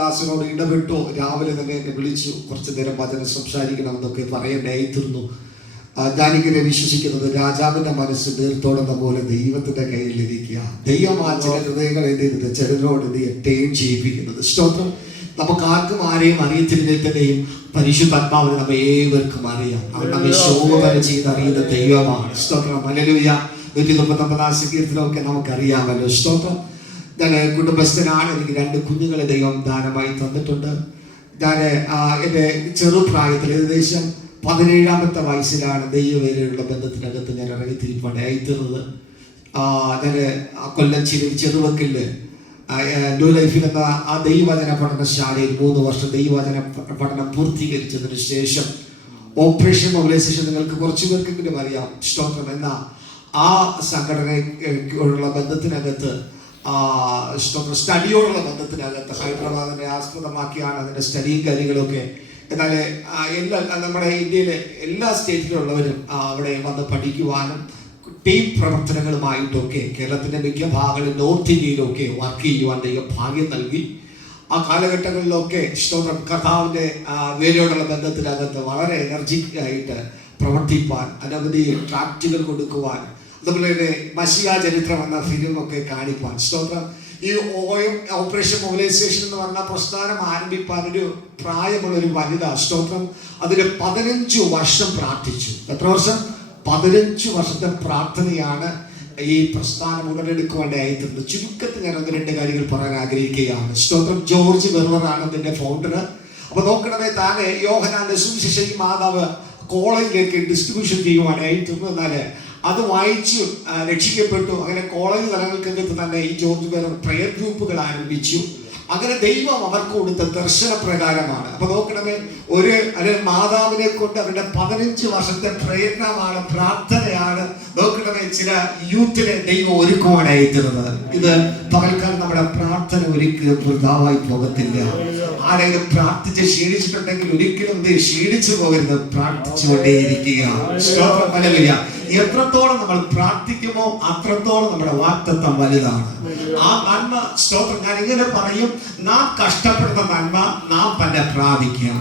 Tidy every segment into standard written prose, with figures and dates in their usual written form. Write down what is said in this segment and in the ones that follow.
ദാസനോട് ഇടപെട്ടു. രാവിലെ തന്നെ എന്നെ വിളിച്ചു, കുറച്ചു നേരം വചനം സംസാരിക്കണമെന്നൊക്കെ പറയേണ്ടായിത്തീർന്നു. ഞാനിങ്ങനെ വിശ്വസിക്കുന്നത്, രാജാവിന്റെ മനസ്സ് നീർത്തോടുന്ന പോലെ ദൈവത്തിന്റെ കയ്യിലിരിക്കുക. ദൈവം ആ ചില ഹൃദയങ്ങൾ എന്ത് ചെയ്തത്, ചിലരോട് എന്ത് ഏറ്റവും ചെയ്യിപ്പിക്കുന്നത്. സ്തോത്രം. നമുക്ക് ആർക്കും ആരെയും അറിയത്തില്ലെങ്കിൽ തന്നെയും പരിശുദ്ധാത്മാവിനെ നമ്മെ ഏവർക്കും അറിയാം. അവൻ നമ്മെ ശോധന ചെയ്തറിയുന്ന ദൈവമാണ്. സ്തോത്രം. ഹല്ലേലൂയ. 139 സങ്കീർത്തനമൊക്കെ നമുക്കറിയാമല്ലോ. സ്തോത്രം. ഞാൻ കുടുംബസ്ഥനാണ്. എനിക്ക് 2 കുഞ്ഞുങ്ങളെ ദൈവം ദാനമായി തന്നിട്ടുണ്ട്. ഞാൻ എൻ്റെ ചെറുപ്രായത്തിൽ ഏകദേശം 17ാമത്തെ വയസ്സിലാണ് ദൈവവേലയുള്ള ബന്ധത്തിനകത്ത് ഞാൻ ഇറങ്ങിത്തിരിപ്പണ്ടായിത്തീർന്നത്. ഞാൻ കൊല്ലം ചെറുവക്കില് ന്യൂ ലൈഫിൽ എന്ന ആ ദൈവവചന പഠനശാലയിൽ 3 വർഷം ദൈവവചന പഠനം പൂർത്തീകരിച്ചതിന് ശേഷം ഓപ്പറേഷൻ മൊബിലൈസേഷൻ, നിങ്ങൾക്ക് കുറച്ചു പേർക്കെങ്കിലും അറിയാം, സ്തോത്രം എന്ന ആ സംഘടനയോടുള്ള ബന്ധത്തിനകത്ത്, സ്റ്റഡിയോടുള്ള ബന്ധത്തിനകത്ത് ഹൈദരാബാദിനെ ആസ്പദമാക്കിയാണ് അതിൻ്റെ സ്റ്റഡിയും കാര്യങ്ങളൊക്കെ. എന്നാൽ നമ്മുടെ ഇന്ത്യയിലെ എല്ലാ സ്റ്റേറ്റിലുള്ളവരും അവിടെ വന്ന് പഠിക്കുവാനും ടീം പ്രവർത്തനങ്ങളുമായിട്ടൊക്കെ കേരളത്തിൻ്റെ മിക്ക ഭാഗങ്ങളിൽ, നോർത്ത് ഇന്ത്യയിലൊക്കെ വർക്ക് ചെയ്യുവാൻ ദൈവം ഭാഗ്യം നൽകി. ആ കാലഘട്ടങ്ങളിലൊക്കെ സ്തോത്രം കർത്താവിൻ്റെ വേലയോടുള്ള ബന്ധത്തിനകത്ത് വളരെ എനർജിക് ആയിട്ട് പ്രവർത്തിപ്പാൻ, അനവധി ട്രാക്റ്റുകൾ കൊടുക്കുവാൻ, അതുപോലെ തന്നെ മശിയ ചരിത്രം എന്ന ഫിലിമൊക്കെ കാണിപ്പാൻ. സ്തോത്രം. ഈ ഓപ്പറേഷൻ മൊബിലൈസേഷൻ എന്ന് പറഞ്ഞ പ്രസ്ഥാനം ആരംഭിപ്പാൻ ഒരു പ്രായമുള്ളൊരു വനിത, സ്തോത്രം, അതിന് 15 വർഷം പ്രാർത്ഥിച്ചു. എത്ര വർഷം? 15 വർഷത്തെ പ്രാർത്ഥനയാണ് ഈ പ്രസ്ഥാനം ഉടലെടുക്കുവാനായിട്ടുണ്ട്. ചുരുക്കത്തിൽ ഞാൻ 1-2 കാര്യങ്ങൾ പറയാൻ ആഗ്രഹിക്കുകയാണ്. സ്തോത്രം. ജോർജ് വെർവറാണ് ഇതിന്റെ ഫൗണ്ടർ. അപ്പൊ നോക്കണമേ, താനെ യോഹന്നാന്റെ സുവിശേഷം ഈ മാതാവ് കോളേജിലേക്ക് ഡിസ്ട്രിബ്യൂഷൻ ചെയ്യുവാനായിട്ടുണ്ട്. എന്നാൽ അത് വായിച്ചു രക്ഷിക്കപ്പെട്ടു. അങ്ങനെ കോളേജ് തലങ്ങൾക്കകത്ത് തന്നെ ഈ ജോർജ് വെർവർ പ്രയർ ഗ്രൂപ്പുകൾ ആരംഭിച്ചു. അങ്ങനെ ദൈവം അവർക്ക് കൊടുത്ത ദർശന പ്രകാരമാണ്. അപ്പൊ നോക്കണമേ, മാതാവിനെ കൊണ്ട് അവരുടെ 15 വർഷത്തെ പ്രയത്നമാണ്, പ്രാർത്ഥനയാണ്. നോക്കണമേ, ചില യൂത്തിനെ ദൈവം ഒരുക്കുവാനായിട്ടുള്ളത്. ഇത് പകൽക്കാലം നമ്മുടെ പ്രാർത്ഥന ഒരിക്കലും വൃഥാവായി പോകത്തില്ല. ആരെങ്കിലും പ്രാർത്ഥിച്ച് ക്ഷീണിച്ചിട്ടുണ്ടെങ്കിൽ ഒരിക്കലും ക്ഷീണിച്ചു പോകരുത്, പ്രാർത്ഥിച്ചുകൊണ്ടേയിരിക്കുക. എത്രത്തോളം നമ്മൾ പ്രാർത്ഥിക്കുമോ അത്രത്തോളം നമ്മുടെ വാഗ്ദത്തം വലുതാണ്. ആ നന്മ, സ്തോത്രം, ഞാൻ ഇങ്ങനെ പറയും, നാം കഷ്ടപ്പെടുന്ന നന്മ നാം തന്നെ പ്രാപിക്കും,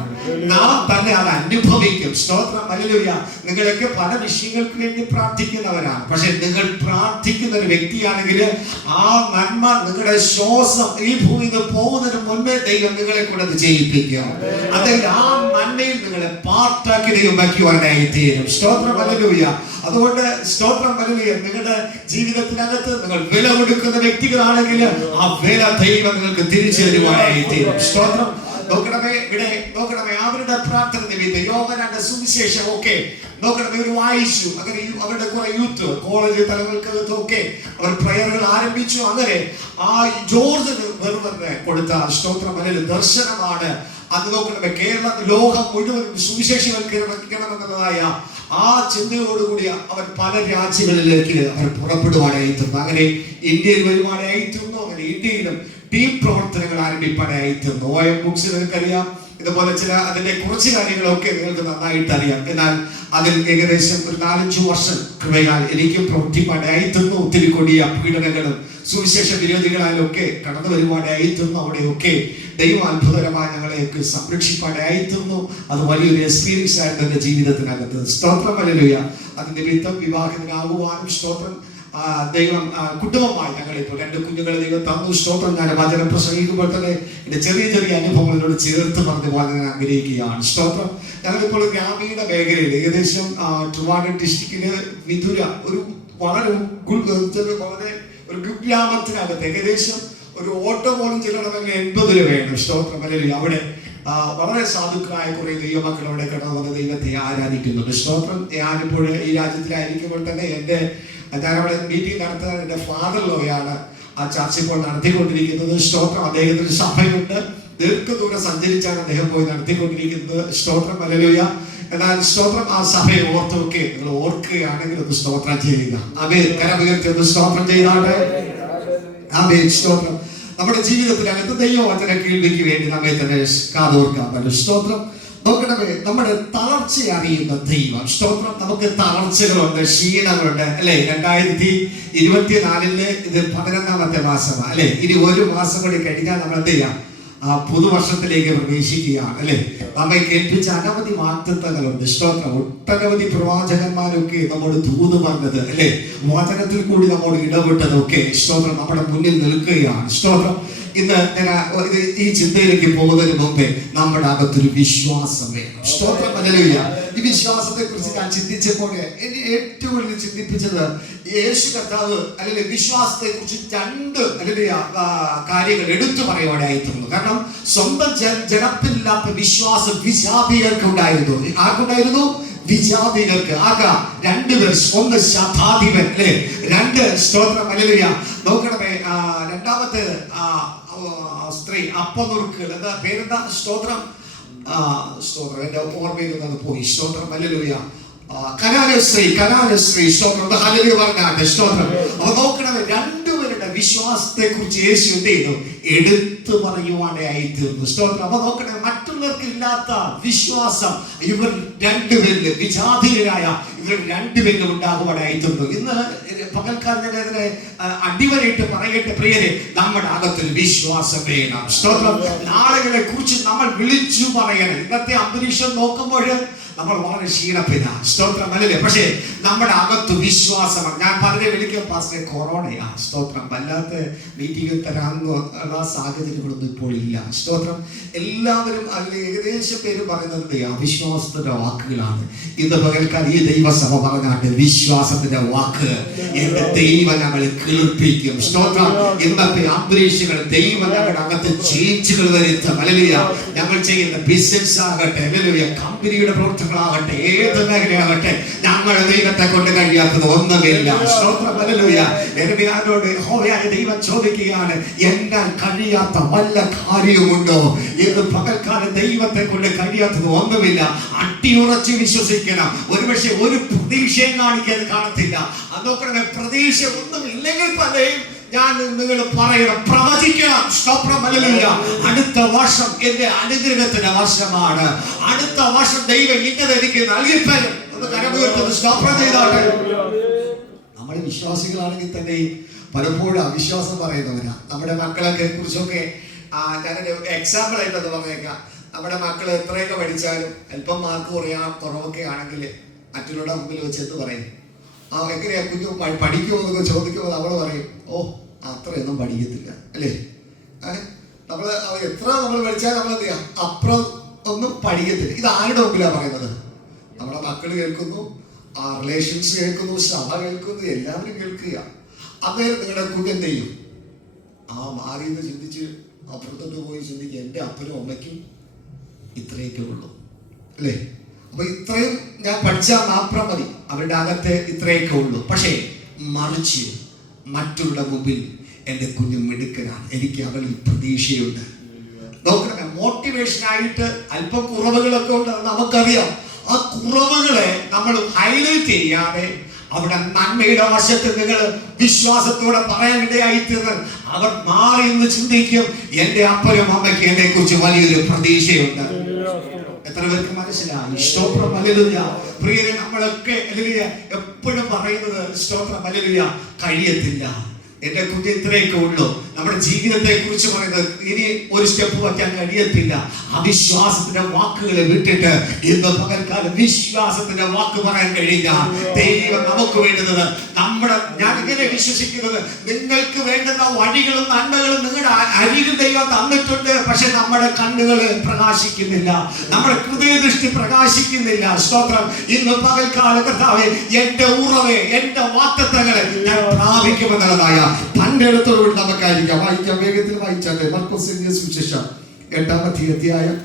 നാം തന്നെ അത് അനുഭവിക്കും. സ്തോത്രം. ഹല്ലേലൂയ. നിങ്ങളൊക്കെ പല വിഷയങ്ങൾക്ക് വേണ്ടി പ്രാർത്ഥിക്കുന്നവരാണ്. പക്ഷെ നിങ്ങൾ പ്രാർത്ഥിക്കുന്ന ഒരു വ്യക്തിയാണെങ്കിൽ ആ നന്മ നിങ്ങളുടെ ശ്വാസം ഈ ഭൂമിയിൽ നിന്ന് പോകുന്നതിന് മുൻപേ ദൈവം നിങ്ങളെ കൂടെ അത് ചെയ്യിപ്പിക്കും. അതായത് ആ നന്മയിൽ നിങ്ങളെ പാർട്ടാക്കി ദൈവം വയ്ക്കുവാനായി തീരും. സ്തോത്രം. ഹല്ലേലൂയ. അതുകൊണ്ട് സ്തോത്രം. ഹല്ലേലൂയ. നിങ്ങളുടെ ജീവിതത്തിനകത്ത് നിങ്ങൾ വില കൊടുക്കുന്ന വ്യക്തികളാണെങ്കിൽ ആ വില ദൈവം നിങ്ങൾക്ക് തിരിച്ചു തരുവാനായി തീരും. സ്തോത്രം. നോക്കണമേ, ഇവിടെ നോക്കണമേ, അവരുടെ പ്രാർത്ഥന നിമിത്തം യോഹന്നാന്റെ സുവിശേഷം ഒക്കെ നോക്കണമേ ഒരു വായിച്ചു. അങ്ങനെ അവരുടെ കുറെ യൂത്ത് കോളേജ് തലങ്ങൾക്കകത്തൊക്കെ അവർ പ്രയറുകൾ ആരംഭിച്ചു. അങ്ങനെ ആ ജോർജ് വെർവറിന് കൊടുത്ത സ്തോത്രം വലിയ ദർശനമാണ്. അത് നോക്കണമേ, ലോകം മുഴുവൻ സുവിശേഷവൽക്കരണമെന്നതായ ആ ചിന്തയോടുകൂടി അവർ പല രാജ്യങ്ങളിലേക്ക് അവർ പുറപ്പെടുവാനായിത്തീർന്നു. അങ്ങനെ ഇന്ത്യയിൽ വരുവാനായിത്തീർന്നു. അങ്ങനെ ഇന്ത്യയിലും ടീം പ്രവർത്തനങ്ങൾ ആരംഭിക്കാനായിത്തീർന്നു. OM ബുക്സ് നിങ്ങൾക്കറിയാം. ഇതുപോലെ ചില അതിന്റെ കുറച്ച് കാര്യങ്ങളൊക്കെ നിങ്ങൾക്ക് നന്നായിട്ട് അറിയാം. എന്നാൽ അതിൽ ഏകദേശം ഒരു 4-5 വർഷം കൃപയാൽ എനിക്കും പ്രവർത്തിപ്പാനായിത്തീർന്നു. ഒത്തിരി കൊടിയ പീഡനങ്ങളും സുവിശേഷ വിരോധികളായാലൊക്കെ കടന്നു വരുവാനായിത്തീർന്നു. അവിടെയൊക്കെ ദൈവം അത്ഭുതകരമായി ഞങ്ങളെയൊക്കെ സംരക്ഷിപ്പാനായിത്തീർന്നു. അത് വലിയൊരു എക്സ്പീരിയൻസ് ആയിരുന്നു എൻ്റെ ജീവിതത്തിനകത്ത്. സ്തോത്രം. ഹല്ലേലൂയ. അതിന്റെ നിമിത്തം വിവാഹിതനാകുവാനും സ്തോത്രം ദൈവം കുടുംബമായി ഞങ്ങളിപ്പോൾ 2 കുഞ്ഞുങ്ങളെ ദൈവം തന്നു. സ്തോത്രം. ഞാൻ വചനം പ്രസംഗിക്കുമ്പോൾ തന്നെ എൻ്റെ ചെറിയ ചെറിയ അനുഭവങ്ങളോട് ചേർത്ത് പറഞ്ഞു പോകാൻ ഞാൻ ആഗ്രഹിക്കുകയാണ്. സ്തോത്രം. ഞങ്ങളിപ്പോൾ ഗ്രാമീണ മേഖലയിൽ ഏകദേശം ട്രിവാൻഡ്രം ഡിസ്ട്രിക്റ്റില് വിതുര ഒരു വളരെ ഒരു കുഗ്രാമത്തിനകത്ത് ഏകദേശം ഒരു ഓട്ടോ പോലും ചെല്ലണമെങ്കിൽ 80 രൂപ വേണം. സ്തോത്രം. ഹല്ലേലൂയ. അവിടെ വളരെ സാധുക്കളായ കുറെ ദൈവമക്കൾ അവിടെ കടന്നു വന്ന് ദൈവത്തെ ആരാധിക്കുന്നുണ്ട്. സ്തോത്രം. ഞാനിപ്പോൾ ഈ രാജ്യത്തിലായിരിക്കുമ്പോൾ തന്നെ ഞാനവിടെ മീറ്റിംഗ് നടത്താൻ എൻ്റെ ഫാദർ ലോയാണ് ആ ചർച്ച ഇപ്പോൾ നടത്തിക്കൊണ്ടിരിക്കുന്നത്. സ്തോത്രം. അദ്ദേഹത്തിന് സഭയുണ്ട്. ദീർഘദൂരം സഞ്ചരിച്ചാണ് അദ്ദേഹം പോയി നടത്തിക്കൊണ്ടിരിക്കുന്നത്. സ്തോത്രം. ഹല്ലേലൂയ. എന്നാൽ സ്തോത്രം, ആ സഭയെ ഓർത്തൊക്കെ നിങ്ങൾ ഓർക്കുകയാണെങ്കിൽ ഒന്ന് സ്തോത്രം ചെയ്യുക. ആമേൻ. കരമുയർത്തി ഒന്ന് സ്തോത്രം ചെയ്താട്ടെ. ആമേൻ. സ്തോത്രം. നമ്മുടെ ജീവിതത്തിനകത്ത് ദൈവവചന കേൾവിക്ക് വേണ്ടി നമ്മെ തന്നെ കാതോർക്കാൻ. സ്തോത്രം. നോക്കണമേ, നമ്മുടെ തളർച്ച അറിയുന്ന ദൈവം. സ്തോത്രം. നമുക്ക് തളർച്ചകളുണ്ട്, ക്ഷീണങ്ങളുണ്ട് അല്ലെ. 2024 ഇത് 11ാമത്തെ മാസമാണ് അല്ലെ. ഇനി 1 മാസം കൂടി കഴിഞ്ഞാൽ നമ്മൾ എന്ത് ചെയ്യാം? പുതുവർഷത്തിലേക്ക് പ്രവേശിക്കുകയാണ് അല്ലെ. നമ്മെ കേൾപ്പിച്ച അനവധി വാഗ്ദത്തങ്ങളുണ്ട്. സ്തോത്രം. ഒട്ടനവധി പ്രവാചകന്മാരൊക്കെ നമ്മോട് ദൂത് പറഞ്ഞത് അല്ലെ, വചനത്തിൽ കൂടി നമ്മോട് ഇടപെട്ടതൊക്കെ സ്തോത്രം നമ്മുടെ മുന്നിൽ നിൽക്കുകയാണ്. സ്തോത്രം. ഇന്ന് ഈ ചിന്തയിലേക്ക് പോകുന്നതിന് മുമ്പേ നമ്മുടെ അകത്തൊരു വിശ്വാസം വേണം. സ്തോത്രം. ഹല്ലേലൂയ. ഈ വിശ്വാസത്തെ കുറിച്ച് ഞാൻ ചിന്തിച്ചപ്പോൾ എന്നെ ഏറ്റവും കൂടുതൽ ചിന്തിപ്പിച്ചത് യേശു കർത്താവ് അല്ലെങ്കിൽ വിശ്വാസത്തെ കുറിച്ച് രണ്ട് കാര്യങ്ങൾ എടുത്തു പറയുവാനായിരുന്നു. കാരണം സ്വന്തം ജനപ്പില്ലാത്ത വിശ്വാസം വിജാതികൾക്ക് ഉണ്ടായിരുന്നു. ആർക്കുണ്ടായിരുന്നു? വിജാതികൾക്ക്. രണ്ടുപേർ. ഒന്ന് ശതാധിപൻ അല്ലെ, രണ്ട് സ്തോത്രം ഹല്ലേലൂയ. നോക്കണമേ, രണ്ടാമത്തെ സ്ത്രീ അപ്പനുറുക്കുകൾ, എന്താ പേരെന്താ? സ്തോത്രം. എന്റെ ഓർമ്മയിൽ നിന്നത് പോയി. സ്തോത്രം ഹല്ലേലൂയ. കനാനസ്ത്രീ സ്തോത്രം ഹല്ലേലൂയ പറഞ്ഞാട്ടെ. സ്തോത്രം. അപ്പൊ നോക്കണമേ, രണ്ടുപേരുടെ വിശ്വാസത്തെ കുറിച്ച് യേശു എന്ത് ചെയ്തു? എടുത്തു പറയുവാനായി തീർന്നു. സ്തോത്രം. അപ്പൊ നോക്കണേ, മറ്റുള്ളവർക്ക് ഇല്ലാത്ത വിശ്വാസം ഇവർ രണ്ടുപേരില്, വിജാതീയരായ ഇവർ രണ്ടുപേരിലും ഉണ്ടാകുവാനായി തീർന്നു. ഇന്ന് പകൽക്കാലം അതിനെ അടിവരയിട്ട് പറയട്ടെ പ്രിയരെ, നമ്മുടെ അകത്തൊരു വിശ്വാസം വേണം. സ്തോത്രം. നാളുകളെ കുറിച്ച് നമ്മൾ വിളിച്ചു പറയണം. ഇന്നത്തെ അന്തരീക്ഷം നോക്കുമ്പോൾ നമ്മൾ വളരെ ക്ഷീണപ്പില്ല. സ്തോത്രം അല്ലേ. പക്ഷേ നമ്മുടെ അകത്ത് വിശ്വാസമാണ്. ഞാൻ പലരെ വിളിക്കും, പാസ്റ്ററെ കൊറോണയാ. സ്തോത്രം. വല്ലാത്ത മീറ്റിംഗ് തരാനുള്ള സാഹചര്യങ്ങളൊന്നും ഇപ്പോൾ ഇല്ല. സ്തോത്രം. എല്ലാവരും അല്ലെങ്കിൽ ഏകദേശം പേര് പറയുന്നത് അവിശ്വാസത്തിന്റെ വാക്കുകളാണ്. ഇന്ന് പകൽക്കാലം ഈ ദൈവസഭ പറഞ്ഞാട്ട് വിശ്വാസത്തിന്റെ വാക്ക് എന്റെ ദൈവം ഞങ്ങളെ കേൾപ്പിക്കും. സ്തോത്രം. ഇന്നത്തെ അന്തരീക്ഷങ്ങൾ ദൈവം ഞങ്ങളുടെ അകത്ത് ചേഞ്ചുകൾ വരുത്തും. ഹല്ലേലൂയ. ഞങ്ങൾ ചെയ്യുന്ന ബിസിനസ് ആകട്ടെ, ഹല്ലേലൂയ, കമ്പനിയുടെ പ്രവർത്തനങ്ങളാകട്ടെ, ഏത് മേഖലയാകട്ടെ, ഞങ്ങളുടെ ദൈവത്തെ കൊണ്ട് കഴിയാത്തത് ഒന്നുമില്ല. സ്തോത്രം. ഹല്ലേലൂയ. യെരമ്യാവിനോട് യഹോവയായ ദൈവം ചോദിക്കുകയാണ്, എന്നാൽ കഴിയാത്ത വല്ല കാര്യവുമുണ്ടോ? ഇന്ന് പകൽക്കാലം ദൈവത്തെ കൊണ്ട് കഴിയാത്തത് ഒന്നുമില്ല. അടിയുറച്ച് വിശ്വസിക്കണം. ഒരുപക്ഷെ ഒരു പ്രതീക്ഷയും കാണിക്കാൻ കാണത്തില്ല. അതൊക്കെ പ്രതീക്ഷ ഒന്നും ഇല്ലെങ്കിൽ തന്നെയും ഞാൻ നിങ്ങൾ പറയണം, പ്രവചിക്കണം. സ്തോത്രം. ഹല്ലേലൂയ. അടുത്ത വർഷം എന്റെ അനുഗ്രഹത്തിന്റെ വർഷമാണ്. അടുത്ത വർഷം ദൈവം ഇന്നത് എനിക്ക് നൽകിത്തരും. ഒന്ന് കരമുയർത്തുന്നു. സ്തോത്രം ചെയ്താട്ടെ. നമ്മൾ വിശ്വാസികളാണെങ്കിൽ തന്നെ പലപ്പോഴും അവിശ്വാസം പറയുന്നവരാ. നമ്മുടെ മക്കളൊക്കെ കുറിച്ചൊക്കെ ഞാനൊരു എക്സാമ്പിൾ ആയിട്ടത് പറഞ്ഞേക്കാം. നമ്മുടെ മക്കൾ എത്രയൊക്കെ പഠിച്ചാലും അല്പം മാർക്ക് കുറവൊക്കെ ആണെങ്കിൽ മറ്റുള്ളവരുടെ മുമ്പിൽ വെച്ച് എന്ത് പറയും? എങ്ങനെയാ കുഞ്ഞു പഠിക്കുമോ എന്നൊക്കെ ചോദിക്കുമ്പോൾ നമ്മൾ പറയും, ഓ അത്രയൊന്നും പഠിക്കത്തില്ല അല്ലേ. നമ്മൾ എത്ര നമ്മൾ പഠിച്ചാൽ നമ്മൾ എന്ത് ചെയ്യാം? അപ്പുറം ഒന്നും പഠിക്കത്തില്ല. ഇത് ആരുടെ മുമ്പിലാണ് പറയുന്നത്? നമ്മുടെ മക്കൾ കേൾക്കുന്നു, റിലേഷൻസ് കേൾക്കുന്നു, സഭ കേൾക്കുന്നു, എല്ലാവരും കേൾക്കുക. അന്നേരം നിങ്ങളുടെ കുഞ്ഞ് എന്ത് ചെയ്യും? മാറി എന്ന് ചിന്തിച്ച് അപ്പുറത്തോട്ട് പോയി ചിന്തിക്കുക, എൻ്റെ അപ്പനും അമ്മയ്ക്കും ഇത്രയൊക്കെ ഉള്ളൂ അല്ലേ. അപ്പൊ ഇത്രയും ഞാൻ പഠിച്ചാൽ മാത്രം മതി, അവരുടെ അകത്ത് ഇത്രയൊക്കെ ഉള്ളൂ. പക്ഷേ മറിച്ച് മറ്റുള്ള മുമ്പിൽ എൻ്റെ കുഞ്ഞു മിടുക്കനാണ്, എനിക്ക് അവരിൽ പ്രതീക്ഷയുണ്ട്. നോക്കണമേ, മോട്ടിവേഷനായിട്ട് അല്പം കുറവുകളൊക്കെ ഉണ്ട്, നമുക്കറിയാം. ആ കുറവുകളെ നമ്മൾ ഹൈലൈറ്റ് ചെയ്യാതെ അവിടെ നന്മയുടെ വശത്ത് നിങ്ങൾ വിശ്വാസത്തോടെ പറയാൻ ഇടയായിത്തീർന്നാൽ അവർ മാറി എന്ന് ചിന്തിക്കും, എൻ്റെ അപ്പനും അമ്മയ്ക്ക് എന്നെ കുറിച്ച് വലിയൊരു പ്രതീക്ഷയുണ്ട്. എത്ര പേർക്ക് മനസ്സിലായി? സ്തോത്രം. ഹല്ലേലൂയ. പ്രിയരെ, നമ്മളൊക്കെ എപ്പോഴും പറയുന്നത് സ്തോത്രം ഹല്ലേലൂയ, കഴിയത്തില്ല, എന്റെ കുഞ്ഞ് ഇത്രയൊക്കെ ഉള്ളൂ. നമ്മുടെ ജീവിതത്തെ കുറിച്ച് പറയുന്നത് ഇനി ഒരു സ്റ്റെപ്പ് വയ്ക്കാൻ കഴിയത്തില്ല. അവിശ്വാസത്തിന്റെ വാക്കുകളെ വിട്ടിട്ട് ഇന്ന് പകൽക്കാലം വിശ്വാസത്തിന്റെ വാക്ക് പറയാൻ കഴിഞ്ഞാൽ ദൈവം നമുക്ക് വേണ്ടുന്നത് ഞാൻ ഇങ്ങനെ വിശ്വസിക്കുന്നത്, നിങ്ങൾക്ക് വേണ്ടുന്ന വഴികളും നന്മകളും നിങ്ങളുടെ അരികിൽ ദൈവം തന്നിട്ടുണ്ട്. പക്ഷെ നമ്മുടെ കണ്ണുകൾ പ്രകാശിക്കുന്നില്ല, നമ്മുടെ ഹൃദയദൃഷ്ടി പ്രകാശിക്കുന്നില്ല. സ്തോത്രം. ഇന്ന് പകൽക്കാല കർത്താവേ, എന്റെ ഉറവേ, എന്റെ വാഗ്ദത്തങ്ങളെ ഞാൻ പ്രാപിക്കുമെന്നുള്ളതായ തന്റെ അടുത്തോടുകൂടി നമുക്കായിരിക്കാം. വായിക്കാം, വേഗത്തിൽ വായിച്ചാട്ടെ. മർക്കോസിന്റെ സുവിശേഷം 8-ാമത്തെ അധ്യായം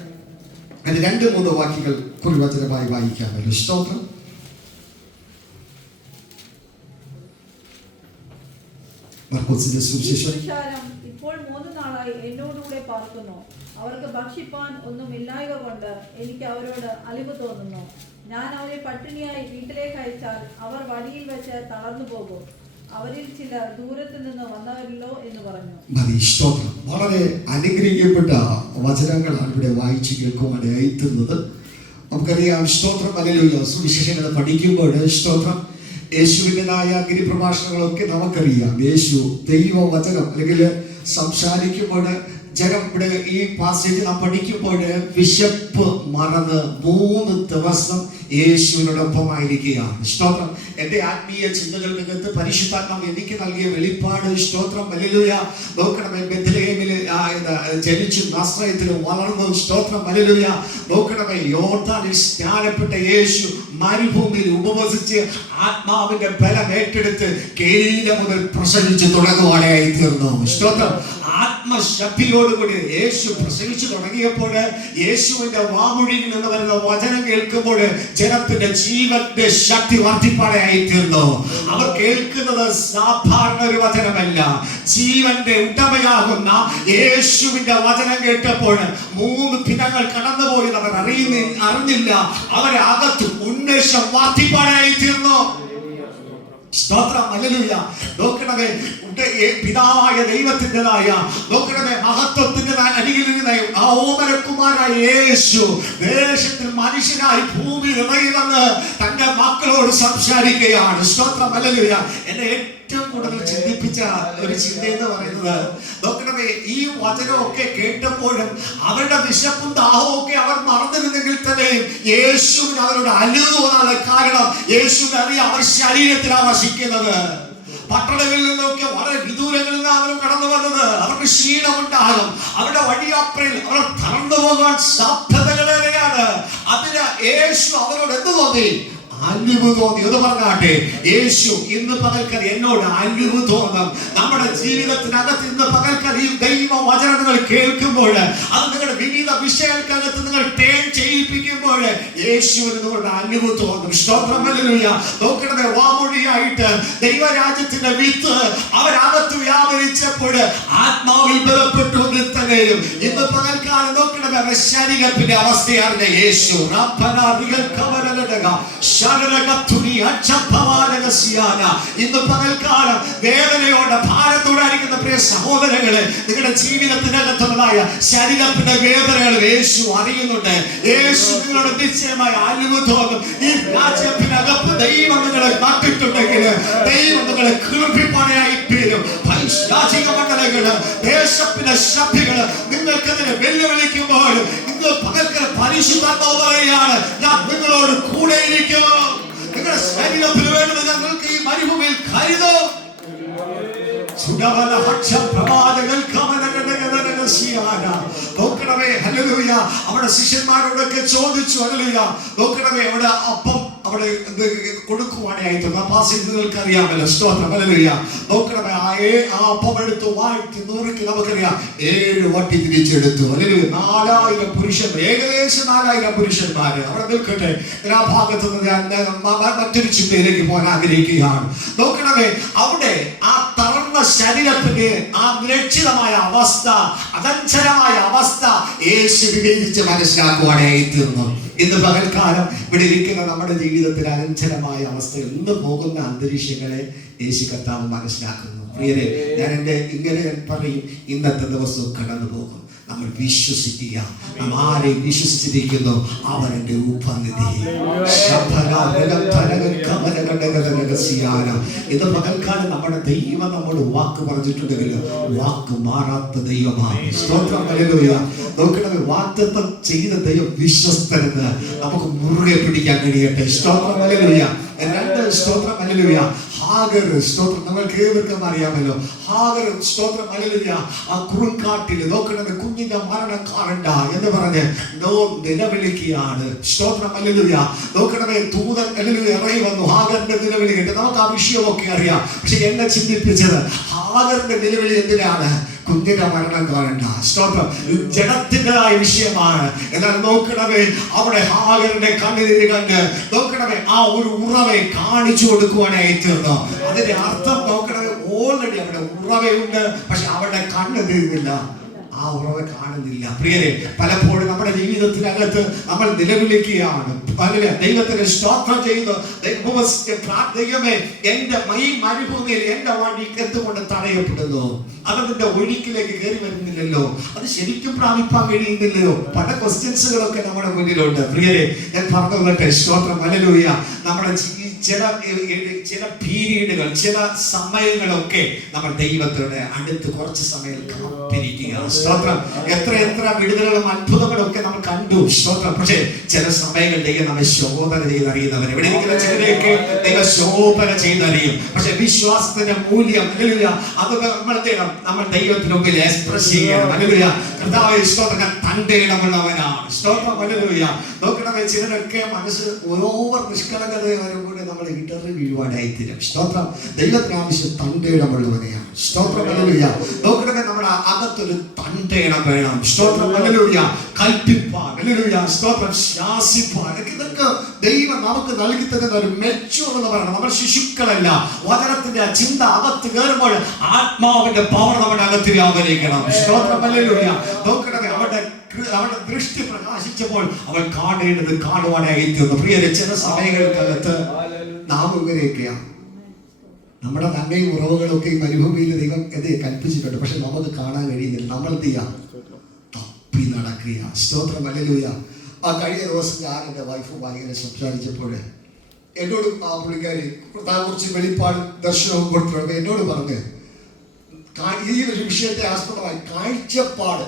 അതിന്റെ 2-3 വാക്യങ്ങൾ കുറിവചനമായി വായിക്കാമല്ലോ. സ്തോത്രം. മർക്കോസിന്റെ സുവിശേഷം. ഇപ്പോൾ 3 നാളായി എന്നോടുകൂടെ പാർക്കുന്നു. അവർക്ക് ഭക്ഷിപ്പാൻ ഒന്നുമില്ലായക കൊണ്ട് എനിക്ക് അവരോട് അലിവ് തോന്നുന്നു. ഞാൻ അവരെ പട്ടിണിയായി വീട്ടിലേക്ക് അയച്ചാൽ അവർ വഴിയിൽ വെച്ച് തളർന്നു പോകും. അവരിൽ ചിലർ ദൂരത്ത് നിന്ന് വന്നവരല്ലോ എന്ന് പറഞ്ഞു. സ്തോത്രം. വളരെ അനുഗ്രഹിക്കപ്പെട്ട വചനങ്ങളാണ് ഇവിടെ വായിച്ചു കേൾക്കുവാനായി തീർന്നത്. നമുക്കറിയാം, സ്തോത്രം ഹല്ലേലൂയ, സുവിശേഷങ്ങൾ പഠിക്കുമ്പോൾ സ്തോത്രം യേശുവിൻ്റെതായ ഗിരിപ്രഭാഷണങ്ങളൊക്കെ നമുക്കറിയാം. യേശു ദൈവവചനം അല്ലെങ്കിൽ സംസാരിക്കുമ്പോൾ ജനം ഇവിടെ ഈ പാസേജ് നാം പഠിക്കുമ്പോൾ വിശപ്പ് മറന്ന് 3 ദിവസം യേശുവിനോടൊപ്പമായിരിക്കുകയാണ്. സ്തോത്രം. എൻ്റെ ആത്മീയ ചിന്തകൾക്കകത്ത് പരിശുദ്ധാത്മാവ് എനിക്ക് നൽകിയ വെളിപ്പാട്. സ്തോത്രം. ഹല്ലേലൂയ. നോക്കണമേ, ബെത്ലഹേമിൽ ജനിച്ചു നാസറേത്തിൽ വളർന്നു. സ്തോത്രം. ഹല്ലേലൂയ. നോക്കണമേ, യോർദാനിൽ സ്നാനപ്പെട്ട യേശു മരുഭൂമിയിൽ ഉപവസിച്ച് ആത്മാവിന്റെ ബലം ഏറ്റെടുത്ത് ഗലീല മുതൽ പ്രസംഗിച്ചു തുടങ്ങുവാനായി തീർന്നു. സ്തോത്രം. ആത്മശക്തിയോടുകൂടി യേശു പ്രസംഗിച്ചു തുടങ്ങിയപ്പോൾ യേശുവിന്റെ വാമൊഴിയിൽ നിന്ന് വരുന്ന വചനം കേൾക്കുമ്പോൾ ജനത്തിന്റെ ജീവന്റെ ശക്തി വർദ്ധിപ്പാനായി തീർന്നു. അവർ കേൾക്കുന്നത് സാധാരണ ഒരു വചനമല്ല, ജീവന്റെ ഉടമയാകുന്ന യേശുവിന്റെ വചനം കേട്ടപ്പോൾ 3 ദിനങ്ങൾ കടന്നുപോയത് അവർ അറിഞ്ഞില്ല. അവരെ അകത്ത് ഉന്മേഷം വർദ്ധിപ്പാനായി തീർന്നു. സ്തോത്രം. ഹല്ലേലൂയ. നോക്കണമേ, പിതാവായ ദൈവത്തിൻ്റെതായ നോക്കണമേ മഹത്വത്തിൻ്റെതായ അരികിൽ നിന്ന് ആ ഓമനക്കുമാരായ യേശു ദേശത്തിൽ മനുഷ്യനായി ഭൂമിയിൽ ഇറങ്ങി വന്ന് തന്റെ മക്കളോട് സംസാരിക്കുകയാണ്. സ്തോത്രം. ഹല്ലേലൂയ. എന്നെ ഏറ്റവും കൂടുതൽ ചിന്തിപ്പിച്ച ഒരു ചിന്ത എന്ന് പറയുന്നത്, നോക്കണമേ, ഈ വചനമൊക്കെ കേട്ടപ്പോഴും അവരുടെ വിശപ്പും ദാഹവും ഒക്കെ അവർ മറന്നിരുന്നെങ്കിൽ തന്നെ യേശുവിന് അവരോട് അലിവ് തോന്നാനുള്ള കാരണം യേശുവിന് അറിയാം അവർ ശരീരത്തിലാണ് വസിക്കുന്നത്. പട്ടണങ്ങളിൽ നിന്നൊക്കെ വളരെ വിദൂരങ്ങളിൽ നിന്ന് അവർ കടന്നു വന്നത്. അവർക്ക് ക്ഷീണമുണ്ടാകും. അവരുടെ വഴിയാത്രയിൽ അവർ തളർന്നു പോകാൻ സാധ്യതകളേറെയാണ്. അതിന് യേശു അവരോട് എന്ത് തോന്നി? അലിവ് തോന്നി. എന്ന് പറഞ്ഞാട്ടെ, യേശു ഇന്ന് പകൽക്കറി എന്നോട് അലിവ് തോന്നും. നമ്മുടെ ജീവിതത്തിനകത്ത് ഇന്ന് പകൽക്കറി ഈ ദൈവ വചനങ്ങൾ കേൾക്കുമ്പോൾ, അത് നിങ്ങളുടെ വിവിധ വിഷയങ്ങൾക്കകത്ത് നിങ്ങൾ ടേൺ ചെയ്യിപ്പിക്കുമ്പോൾ യേശുവിന് നിങ്ങളുടെ അലിവ് തോന്നും. സ്തോത്രം. ഹല്ലേലൂയ. നോക്കണമേ, വാമൊഴിയായിട്ട് ദൈവരാജ്യത്തിന്റെ വിത്ത് അവരകത്ത് വ്യാപരിച്ചപ്പോൾ ആത്മാവിൽ ബലപ്പെട്ടു നിൽത്തനെയും ഇന്ന് പകൽക്കാലം നോക്കണമേ അവരുടെ ശരീരത്തിന്റെ അവസ്ഥയാണ് യേശു. ഇന്ന് പകൽക്കാലം വേദനയോടെ ഭാരത്തോടായിരിക്കുന്ന പ്രിയ സഹോദരങ്ങളെ, നിങ്ങളുടെ ജീവിതത്തിനകത്തുള്ളതായ ശരീരത്തിന്റെ വേദനകൾ യേശു അറിയുന്നുണ്ട്. യേശു നിങ്ങളുടെ നിശ്ചയമായ അലിവ് തോന്നും. ഈ രാജ്യത്തിനകത്ത് ദൈവം നിങ്ങളെ നട്ടിട്ടുണ്ടെങ്കിൽ ദൈവം നിങ്ങളെ കീർപ്പിപ്പാനായി തീരും. പൈശാചിക മണ്ഡലങ്ങള്, ദേശത്തിന്റെ ശക്തികള് നിങ്ങൾക്കെതിരെ വെല്ലുവിളിക്കുമ്പോൾ ഇന്ന് പകൽക്കാലം പരിശുദ്ധാത്മാവ് പറയുകയാണ്, ഞാൻ നിങ്ങളോട് കൂടെ ഇരിക്കും. നിങ്ങളുടെ ശരീരത്തിന് വേണ്ടത് ഞങ്ങൾക്ക് ഈ മരുഭൂമിയിൽ കരുതും. നോക്കണമേ. ഹല്ലേലൂയ. അവിടെ ശിഷ്യന്മാരോടൊക്കെ ചോദിച്ചു. ഹല്ലേലൂയ. നോക്കണമേ, അവിടെ അപ്പം അവിടെ കൊടുക്കുവാനായിട്ട് നിങ്ങൾക്ക് അറിയാമല്ലോ. സ്തോത്രം. ഹല്ലേലൂയ. നോക്കണമേ, ആ അപ്പം എടുത്ത് വാഴ്ത്തി നുറുക്കി നമുക്കറിയാം 7 വട്ടി തിരിച്ചെടുത്തു. ഹല്ലേലൂയ. 4000 പുരുഷന്മാർ, ഏകദേശം 4000 പുരുഷന്മാര് അവിടെ നിൽക്കട്ടെ. ആ ഭാഗത്ത് നിന്ന് മറ്റൊരു ചിന്തയിലേക്ക് പോകാൻ ആഗ്രഹിക്കുകയാണ്. നോക്കണമേ, അവിടെ ആ തളർന്ന ശരീരത്തിന്റെ ആ നിരക്ഷിതമായ അവസ്ഥ, അദഞ്ചരമായ അവസ്ഥ യേശു വിവേചിച്ച് മനസ്സിലാക്കുവാനായി തീർന്നു. ഇന്ന് പകൽക്കാലം ഇവിടെ ഇരിക്കുന്ന നമ്മുടെ ജീവിതത്തിൽ അനന്തരമായ അവസ്ഥ ഇന്ന് പോകുന്ന അന്തരീക്ഷങ്ങളെ യേശു കർത്താവ് മനസ്സിലാക്കുന്നു. പ്രിയരെ, ഇങ്ങനെ പറയും, ഇന്നത്തെ ദിവസവും കടന്നു പോകും. നമ്മൾ വിശ്വസിക്കുക. നാം ആരെ വിശ്വസിച്ചിരിക്കുന്നു അവൻ എൻ്റെ ഉപനിധി. ഇത് പകൽക്കാലം നമ്മുടെ ദൈവം നമ്മോട് വാക്ക് പറഞ്ഞിട്ടുണ്ടെങ്കിൽ വാക്ക് മാറാത്ത ദൈവമാണ്. സ്തോത്രം. ഹല്ലേലൂയ. നോക്കണമേ, വാഗ്ദത്തം ചെയ്ത ദൈവം വിശ്വസ്തനെന്ന് നമുക്ക് മുറുകെ പിടിക്കാൻ കഴിയട്ടെ. സ്തോത്രം. ഹല്ലേലൂയ. 2 സ്തോത്രം. ഹല്ലേലൂയ. ഹാഗർ. സ്തോത്രം. നമ്മൾക്ക് ഏവർക്കും അറിയാമല്ലോ ഹാഗർ. സ്തോത്രം. ഹല്ലേലൂയ. ആ കുറുങ്കാട്ടിൽ നോക്കണമേ, കുഞ്ഞിന്റെ മരണം കാണണ്ട എന്ന് പറഞ്ഞ് നിലവിളിക്കുകയാണ്. സ്തോത്രം. ഹല്ലേലൂയ. നോക്കണമേ, ദൂതൻ ഹല്ലേലൂയ ഇറങ്ങി വന്നു. ഹാഗറിന്റെ നിലവിളി കേട്ട് നമുക്ക് ആ വിഷയമൊക്കെ അറിയാം. പക്ഷെ എന്നെ ചിന്തിപ്പിച്ചത് ഹാഗറിന്റെ നിലവിളി എന്തിനാണ്? കുഞ്ഞിന്റെ മരണം കാണണ്ട. സ്തോത്രം. ജഡത്തിൻ്റെതായ വിഷയമാണ്. എന്നാൽ നോക്കണമേ, അവിടെ ഹാഗറിന്റെ കണ്ണുനീര് കണ്ട് നോക്കണമേ ആ ഒരു ഉറവെ കാണിച്ചു കൊടുക്കുവാനായി തീർന്നു. അതിന്റെ അർത്ഥം നോക്കണമേ, ഓൾറെഡി അവിടെ ഉറവയുണ്ട്, പക്ഷെ അവരുടെ കണ്ണ് തീർന്നില്ല, ആ ഉറവ കാണുന്നില്ല. പ്രിയരെ, പലപ്പോഴും നമ്മുടെ ജീവിതത്തിനകത്ത് നമ്മൾ നിലവിളിക്കുകയാണ്, ദൈവത്തിന് സ്തോത്രം ചെയ്യുന്നു. ദൈവമേ, എന്റെ ഈ മരുഭൂമിയിൽ എന്റെ വഴി എന്തുകൊണ്ട് തടയപ്പെടുന്നു? അതിന്റെ ഒഴുക്കിലേക്ക് കയറി വരുന്നില്ലല്ലോ, അത് ശരിക്കും പ്രാപിപ്പാൻ കഴിയുന്നില്ലല്ലോ. പല ക്വസ്റ്റ്യൻസുകളൊക്കെ നമ്മുടെ മുന്നിലുണ്ട്. പ്രിയരെ, ഞാൻ പറഞ്ഞു തരട്ടെ. സ്തോത്രം. ഹല്ലേലൂയ. നമ്മുടെ ചില പീരീഡുകൾ, ചില സമയങ്ങളൊക്കെ നമ്മൾ ദൈവത്തിൻ്റെ അടുത്ത് കുറച്ച് സമയം കാത്തിരിക്കുക. സ്തോത്രം. എത്ര വിടുതലുകളും അത്ഭുതങ്ങളും ഒക്കെ നമ്മൾ കണ്ടു. സ്തോത്രം. പക്ഷേ ചില സമയങ്ങൾ ദൈവം നമ്മെ ശോധന ചെയ്തറിയുന്നവർ ഇവിടെ ഇരിക്കുന്ന ചിലരെയൊക്കെ ദൈവം ശോധന ചെയ്തറിയും. പക്ഷെ വിശ്വാസത്തിന്റെ മൂല്യം അത് നമ്മൾ ദൈവത്തിന് മുമ്പിൽ എക്സ്പ്രസ് ചെയ്യണം. കർത്താവേ സ്തോത്രം. ഞാൻ തന്റെ ഇടമുള്ളവനാണ്. സ്തോത്രം. നോക്കണമേ, ചിലരൊക്കെ മനസ്സ് ഓവർ നിഷ്കളങ്കത വരുമ്പോൾ നമ്മൾ ഇടറി വീഴുവാനായിത്തീരും. സ്തോത്രം. ദൈവത്തിന് ആവശ്യം തന്റെ ഇടമുള്ളവനെയാണ്. സ്തോത്രം. നോക്കണമേ, നമ്മുടെ അകത്തൊരു തന്റെ ഇടം വേണം. സ്തോത്രം. കൽപ്പിപ്പാൻ. സ്തോത്രം. ശാസിപ്പാൻ. ഇതൊക്കെ ദൈവം നമുക്ക് നൽകി തരുന്ന ഒരു മെച്ചൂർ എന്ന് പറയണം. നമ്മൾ ശിശുക്കളല്ല. വചനത്തിന്റെ ചിന്ത അകത്ത് കയറുമ്പോൾ ആത്മാവിന്റെ പവർ നമ്മുടെ അകത്ത് വ്യാപരിക്കണം. സ്തോത്രം. നോക്കണമേ, അവരുടെ ദൃഷ്ടി പ്രകാശിച്ചപ്പോൾ അവൻ കാണേണ്ടത് കാണുവാനായി തീർന്നു. പ്രിയരെ, ചില സമയങ്ങൾക്കകത്ത് നാം ഇവരെയൊക്കെയാണ്. നമ്മുടെ നന്മയും ഉറവുകളൊക്കെ ഈ മരുഭൂമിയിൽ ദൈവം കൽപ്പിച്ചിട്ടുണ്ട്. പക്ഷെ നമുക്ക് കാണാൻ കഴിയുന്നില്ല. നമ്മൾ എന്ത് ചെയ്യാം? തപ്പി നടക്കുക. സ്തോത്രം. ഹല്ലേലൂയ. കഴിഞ്ഞ ദിവസം ഞാൻ എൻ്റെ വൈഫുമായി ഇങ്ങനെ സംസാരിച്ചപ്പോൾ എന്നോട് ആ പുള്ളിക്കാരി കുറിച്ച് വെളിപ്പാട് ദർശനവും കൊടുത്തിട്ടുണ്ട്. എന്നോട് പറഞ്ഞ് ഈ ഒരു വിഷയത്തെ ആസ്പദമായി കാഴ്ചപ്പാട്